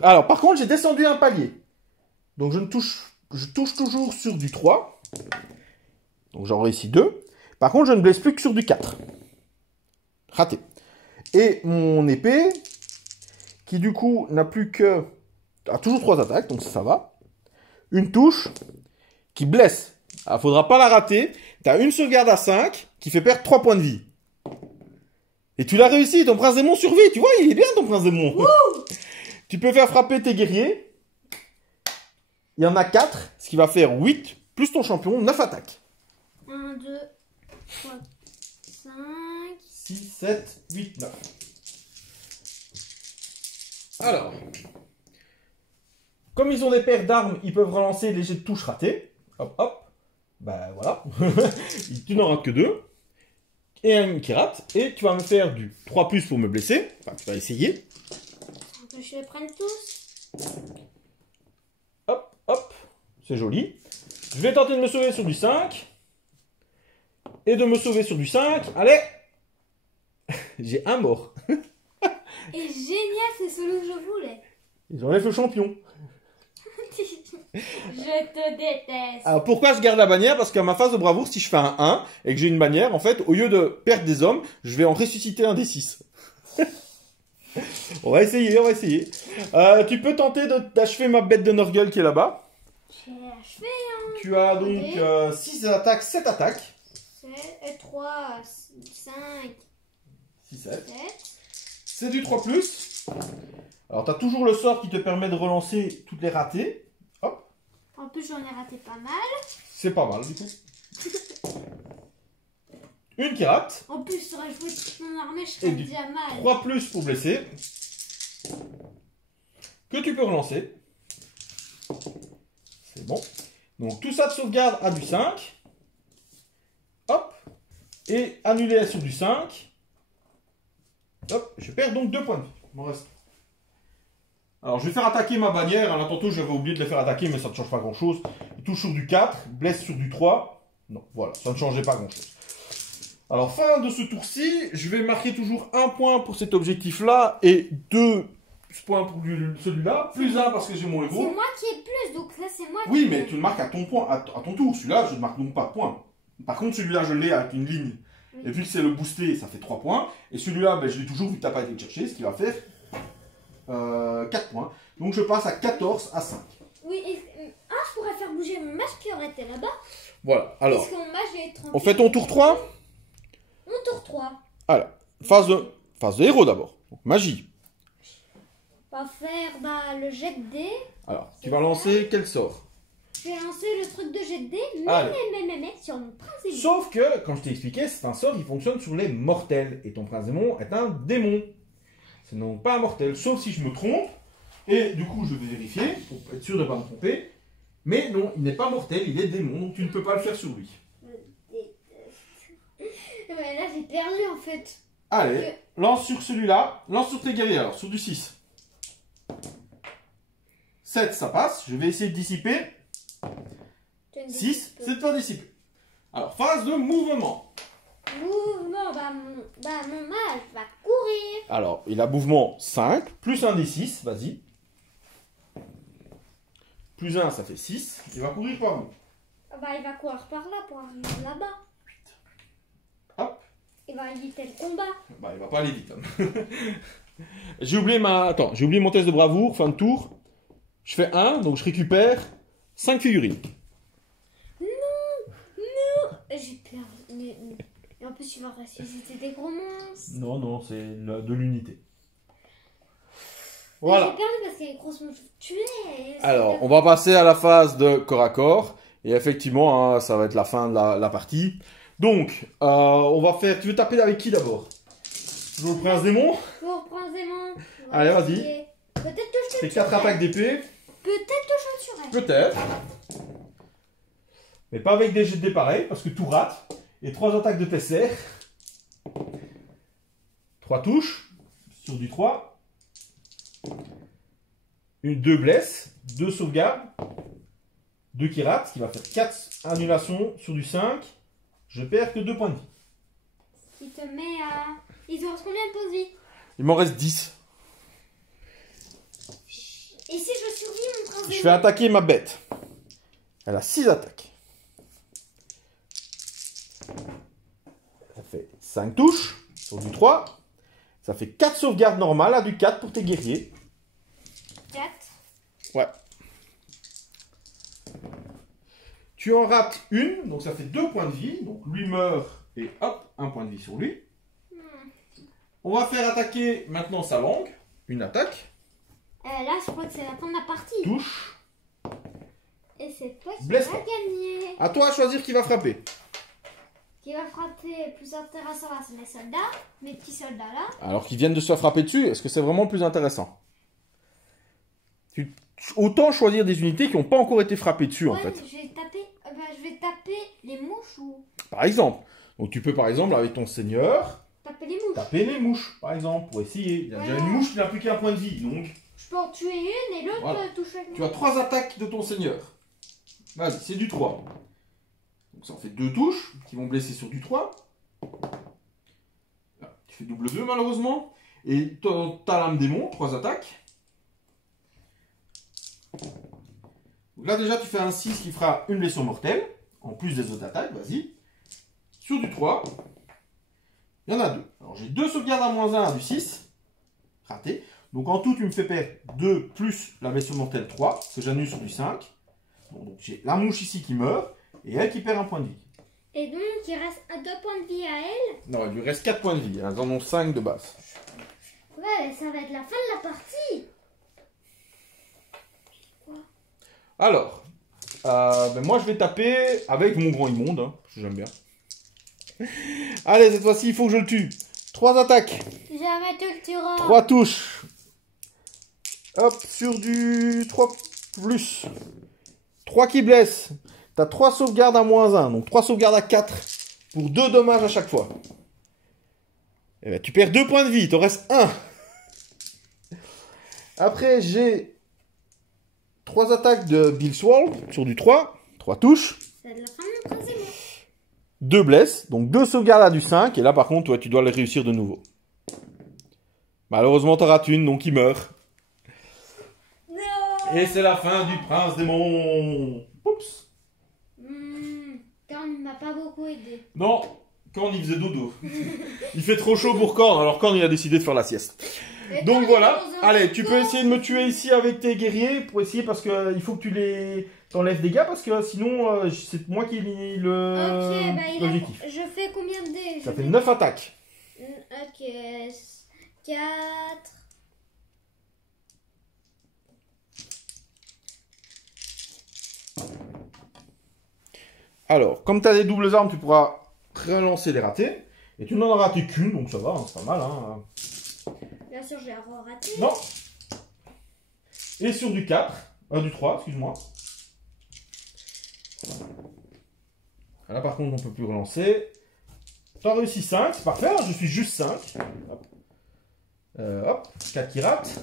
Alors, par contre, j'ai descendu un palier. Donc, je touche toujours sur du 3. Donc, j'en réussis 2. Par contre, je ne blesse plus que sur du 4. Raté. Et mon épée, qui du coup n'a plus que... a toujours 3 attaques, donc ça va. Une touche qui blesse. Alors, faudra pas la rater. Tu as une sauvegarde à 5 qui fait perdre 3 points de vie. Et tu l'as réussi, ton prince démon survit. Tu vois, il est bien ton prince démon. Tu peux faire frapper tes guerriers. Il y en a 4, ce qui va faire 8, plus ton champion, 9 attaques. 1, 2, 3, 5... 6, 7, 8, 9. Alors, comme ils ont des paires d'armes, ils peuvent relancer les jets de touche ratés. Hop, hop. Ben voilà. Tu n'en rates que 2. Et un qui rate. Et tu vas me faire du 3+ pour me blesser. Enfin, tu vas essayer. Que je les prenne tous. Hop, hop. C'est joli. Je vais tenter de me sauver sur du 5. Et de me sauver sur du 5. Allez. J'ai un mort. Et génial, c'est celui que je voulais. Ils enlèvent le champion. Je te déteste. Alors pourquoi je garde la bannière? Parce qu'à ma phase de bravoure, si je fais un 1 et que j'ai une bannière, en fait, au lieu de perdre des hommes, je vais en ressusciter un des 6. On va essayer, on va essayer. Tu peux tenter d'achever ma bête de Norgul qui est là-bas. J'ai achevé, hein. Tu as donc 6 attaques, 7 attaques. 7, 3, 5, 6, 7. 7. C'est du 3+. Alors tu as toujours le sort qui te permet de relancer toutes les ratées. Hop. En plus, j'en ai raté pas mal. C'est pas mal du coup. Une qui rate. En plus, si j'aurais joué toute mon armée, je Et serais du déjà mal. 3+ pour blesser. Que tu peux relancer. C'est bon. Donc tout ça de sauvegarde à du 5. Hop. Et annulé sur du 5. Hop. Je perds donc 2 points de vie. Mon reste. Alors je vais faire attaquer ma bannière. Là tantôt j'avais oublié de les faire attaquer, mais ça ne change pas grand chose. Il touche sur du 4. Blesse sur du 3. Non, voilà. Ça ne changeait pas grand chose. Alors, fin de ce tour-ci, je vais marquer toujours 1 point pour cet objectif-là et 2 points pour celui-là, plus 1 parce que j'ai mon C'est héros. moi qui ai plus, donc là, c'est moi qui Oui, ai mais plus. tu le marques à ton point, à ton tour. Celui-là, je ne marque donc pas de points. Par contre, celui-là, je l'ai avec une ligne. Oui. Et vu que c'est le boosté, ça fait 3 points. Et celui-là, ben, je l'ai toujours vu que tu n'as pas été le chercher, ce qui va faire 4 points. Donc, je passe à 14 à 5. Oui, je pourrais faire bouger mon mage qui aurait été là-bas. Voilà, alors, Parce que mon mage est tranquille. on fait ton tour 3. Mon tour 3. Alors, phase de héros d'abord. Donc, magie. On va faire le jet de dés. Alors, tu vas lancer quel sort? Je vais lancer le truc de jet de dés, Allez. mais sur mon prince démon. Sauf que, comme je t'ai expliqué, c'est un sort qui fonctionne sur les mortels. Et ton prince démon est un démon. C'est donc pas un mortel, sauf si je me trompe. Et du coup, je vais vérifier, pour être sûr de ne pas me tromper. Mais non, il n'est pas mortel, il est démon, donc tu ne peux pas le faire sur lui. Mais là, j'ai perdu en fait. Allez, lance sur celui-là, lance sur tes guerriers, alors sur du 6. 7, ça passe, je vais essayer de dissiper. 6, c'est pas dissipé. Alors, phase de mouvement. Mouvement, mon mage va courir. Alors, il a mouvement 5, plus un des 6, vas-y. Plus 1, ça fait 6. Il va courir par où? Il va courir par là pour arriver là-bas. Hop. Il va éviter le combat. Bah, il va pas aller vite. Hein. J'ai oublié mon test de bravoure, fin de tour. Je fais 1, donc je récupère 5 figurines. Non. J'ai perdu. Et en plus, tu vas ressusciter des gros monstres. Non, c'est de l'unité. Voilà. J'ai perdu parce que les grosses monstres tuaient. Alors, on va passer à la phase de corps à corps. Et effectivement, hein, ça va être la fin de la partie. Donc, on va faire... Tu veux taper avec qui d'abord? Toujours le prince démon? Pour prince démon. Allez, vas-y. Peut-être que je te C'est 4 attaques d'épée. Peut-être que je le tuerai. Peut-être. Mais pas avec des jets de dés pareils, parce que tout rate. Et 3 attaques de Tesser. 3 touches, sur du 3. 2 blesses, 2 sauvegardes. 2 qui ratent, ce qui va faire 4 annulations sur du 5. Je perds que 2 points de vie. Il te met à... Il te reste combien de pauses de vie? Il m'en reste 10. Et si je survis mon prince Je fais attaquer ma bête. Elle a 6 attaques. Ça fait 5 touches sur du 3. Ça fait 4 sauvegardes normales à du 4 pour tes guerriers. 4. Ouais. Tu en rates une, donc ça fait 2 points de vie. Donc lui meurt et hop, 1 point de vie sur lui. On va faire attaquer maintenant sa langue. Une attaque. Là, je crois que c'est la fin de la partie. Touche. Et c'est toi qui Blesse vas pas. gagner. À toi à choisir qui va frapper. Qui va frapper plus intéressant, là, c'est mes soldats. Mes petits soldats là. Alors qu'ils viennent de se faire frapper dessus, est-ce que c'est vraiment plus intéressant? Autant choisir des unités qui n'ont pas encore été frappées dessus en fait. Je vais taper les mouches ou... Par exemple. Donc tu peux par exemple avec ton seigneur Taper les mouches. taper les mouches par exemple pour essayer. Il y a déjà une mouche qui n'a plus qu'un point de vie donc Je peux en tuer une et l'autre Voilà. touche avec tu as 3 attaques de ton seigneur. Vas-y, c'est du 3. Donc ça en fait 2 touches qui vont blesser sur du 3. Là, tu fais double 2 malheureusement. Et ta lame démon, 3 attaques. Donc là déjà tu fais un 6 qui fera une blessure mortelle. En plus des autres attaques, vas-y. Sur du 3. Il y en a 2. Alors j'ai 2 sauvegardes à -1 à du 6. Raté. Donc en tout tu me fais perdre 2 plus la blessure mortelle 3. Que j'annule sur du 5. Bon, donc j'ai la mouche ici qui meurt. Et elle qui perd 1 point de vie. Et donc il reste 2 points de vie à elle. Non, il lui reste 4 points de vie. Elles en ont 5 de base. Ouais, ça va être la fin de la partie. Alors, moi je vais taper avec mon grand immonde, hein, parce que j'aime bien. Allez, cette fois-ci, il faut que je le tue. 3 attaques, Jamais tu le tueras. 3 touches. Hop, sur du 3 plus. 3 qui blessent. Tu as 3 sauvegardes à -1, donc 3 sauvegardes à 4 pour 2 dommages à chaque fois. Et ben, tu perds 2 points de vie, il t'en reste 1. Après, j'ai 3 attaques de Bill Sword sur du 3. 3 touches. C'est de la fin de mon prince et moi. 2 blesses. Donc 2 sauvegardes à du 5. Et là, par contre, toi, tu dois les réussir de nouveau. Malheureusement, t'en rates une, donc il meurt. Non. Et c'est la fin du prince démon. Oups. Korn ne m'a pas beaucoup aidé. Non, Korn, il faisait dodo. Il fait trop chaud pour Korn, alors Korn, il a décidé de faire la sieste. Et Donc Korn, voilà, il est dans un allez, tu peux cocon. essayer de me tuer ici avec tes guerriers, pour essayer, parce que il faut que tu les t'enlèves des gars, parce que sinon, c'est moi qui ai Ok, bah l'objectif. je fais combien de dés? Ça fait 9 attaques. Ok, 4. Alors, comme tu as des doubles armes, tu pourras relancer les ratés. Et tu n'en as raté qu'une, donc ça va, hein, c'est pas mal. Hein. Bien sûr, je vais rater. Non. Et sur du 4, du 3, excuse-moi. Là, par contre, on peut plus relancer. Tu as réussi 5, c'est parfait, hein, je suis juste 5. Hop. Hop, 4 qui ratent.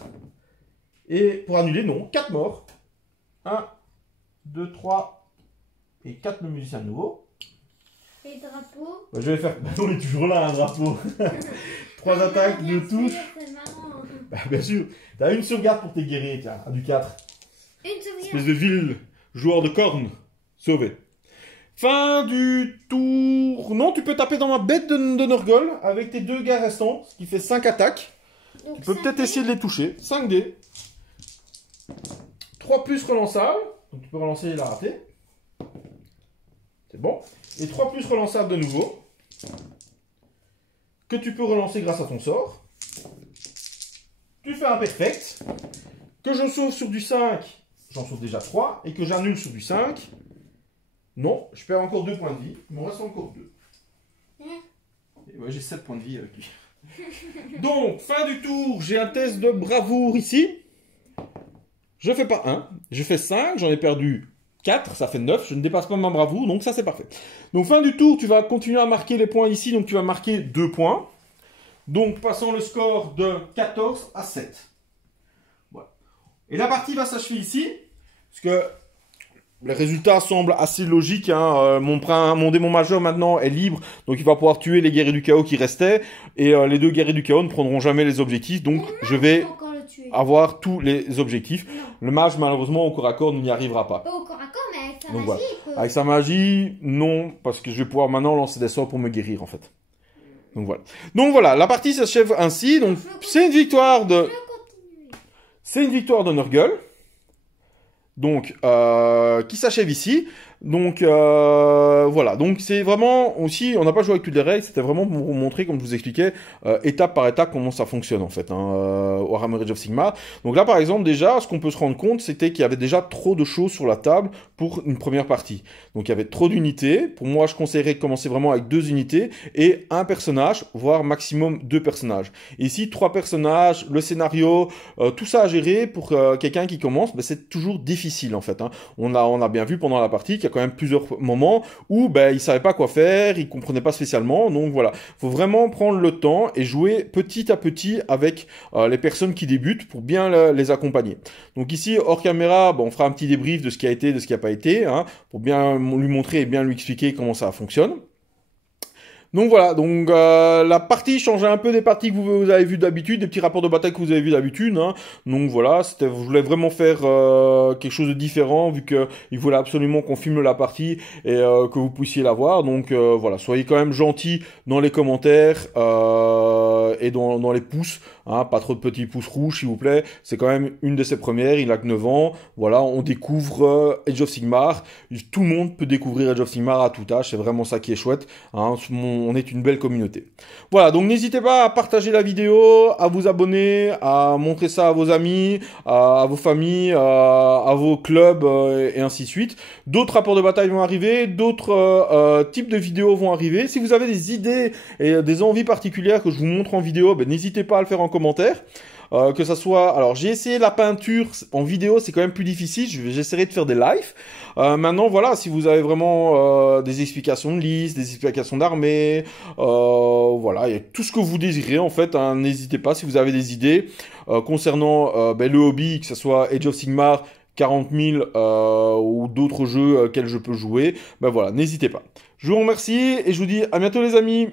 Et pour annuler, non, 4 morts. 1, 2, 3 et 4 le musicien de nouveau. Et le drapeau. Bah, je vais faire. On est toujours là, un drapeau. 3 attaques, 2 touches. C'est marrant. Bah, bien sûr. T'as une sauvegarde pour tes guerriers, tiens, à du 4. Une sauvegarde. Espèce de vil joueur de cornes. Sauvé. Fin du tour. Non, tu peux taper dans ma bête de Norgol avec tes 2 gars restants, ce qui fait 5 attaques. Donc, Tu peux ça peut-être fait- essayer de les toucher. 5 dés. 3 plus relançables. Donc tu peux relancer et la rater. C'est bon. Et 3 plus relançables de nouveau. Que tu peux relancer grâce à ton sort. Tu fais un perfect. Que je sauve sur du 5. J'en sauve déjà 3. Et que j'annule sur du 5. Non, je perds encore 2 points de vie. Il m'en reste encore 2. Et ouais, j'ai 7 points de vie avec lui. Donc, fin du tour, j'ai un test de bravoure ici. Je fais pas 1, je fais 5, j'en ai perdu 4, ça fait 9, je ne dépasse pas ma bravoure, donc ça c'est parfait. Donc fin du tour, tu vas continuer à marquer les points ici, donc tu vas marquer 2 points. Donc passons le score de 14 à 7. Voilà. Et la partie va s'achever ici, parce que les résultats semblent assez logiques. Hein. Mon démon majeur maintenant est libre, donc il va pouvoir tuer les guerriers du chaos qui restaient. Et les 2 guerriers du chaos ne prendront jamais les objectifs, donc je vais avoir tous les objectifs. Non. Le mage, malheureusement, au corps à corps, n'y arrivera pas. Pas au corps à corps, mais avec sa Donc, magie, voilà. il peut... Avec sa magie, non, parce que je vais pouvoir maintenant lancer des sorts pour me guérir, en fait. Donc voilà, la partie s'achève ainsi. Donc c'est une victoire de... C'est une victoire de Nurgle. Donc, qui s'achève ici. Donc, voilà. Donc, c'est vraiment aussi, on n'a pas joué avec toutes les règles, c'était vraiment pour vous montrer, comme je vous expliquais, étape par étape, comment ça fonctionne, en fait, Warhammer Age of Sigmar. Donc là, par exemple, déjà, ce qu'on peut se rendre compte, c'était qu'il y avait déjà trop de choses sur la table pour une première partie. Donc, il y avait trop d'unités. Pour moi, je conseillerais de commencer vraiment avec 2 unités et un personnage, voire maximum 2 personnages. Et ici, 3 personnages, le scénario, tout ça à gérer pour quelqu'un qui commence, ben, c'est toujours difficile, en fait. Hein. On a bien vu pendant la partie qu'il y a quand même plusieurs moments où ben, il savait pas quoi faire, il comprenait pas spécialement. Donc voilà, faut vraiment prendre le temps et jouer petit à petit avec les personnes qui débutent pour bien les accompagner. Donc ici, hors caméra, ben, on fera un petit débrief de ce qui a été, de ce qui n'a pas été, hein, pour bien lui montrer et bien lui expliquer comment ça fonctionne. Donc voilà, donc la partie changeait un peu des parties que vous avez vues d'habitude, des petits rapports de bataille que vous avez vus d'habitude. Hein. Donc voilà, je voulais vraiment faire quelque chose de différent vu que il voulait absolument qu'on filme la partie et que vous puissiez la voir. Donc voilà, soyez quand même gentils dans les commentaires et dans les pouces. Hein, pas trop de petits pouces rouges s'il vous plaît. C'est quand même une de ses premières, il a que 9 ans. Voilà, on découvre Age of Sigmar. Tout le monde peut découvrir Age of Sigmar à tout âge, c'est vraiment ça qui est chouette. Hein. On est une belle communauté. Voilà, donc n'hésitez pas à partager la vidéo, à vous abonner, à montrer ça à vos amis, à vos familles, à vos clubs et ainsi de suite. D'autres rapports de bataille vont arriver, d'autres types de vidéos vont arriver. Si vous avez des idées et des envies particulières que je vous montre en vidéo, ben, n'hésitez pas à le faire en commentaire. Que ça soit... Alors, j'ai essayé la peinture en vidéo, c'est quand même plus difficile. J'essaierai de faire des lives. Maintenant, voilà, si vous avez vraiment des explications de liste, des explications d'armée, voilà, et tout ce que vous désirez, en fait, hein, n'hésitez pas si vous avez des idées concernant ben, le hobby, que ce soit Age of Sigmar, 40 000 ou d'autres jeux auxquels je peux jouer. Ben voilà, n'hésitez pas. Je vous remercie et je vous dis à bientôt les amis.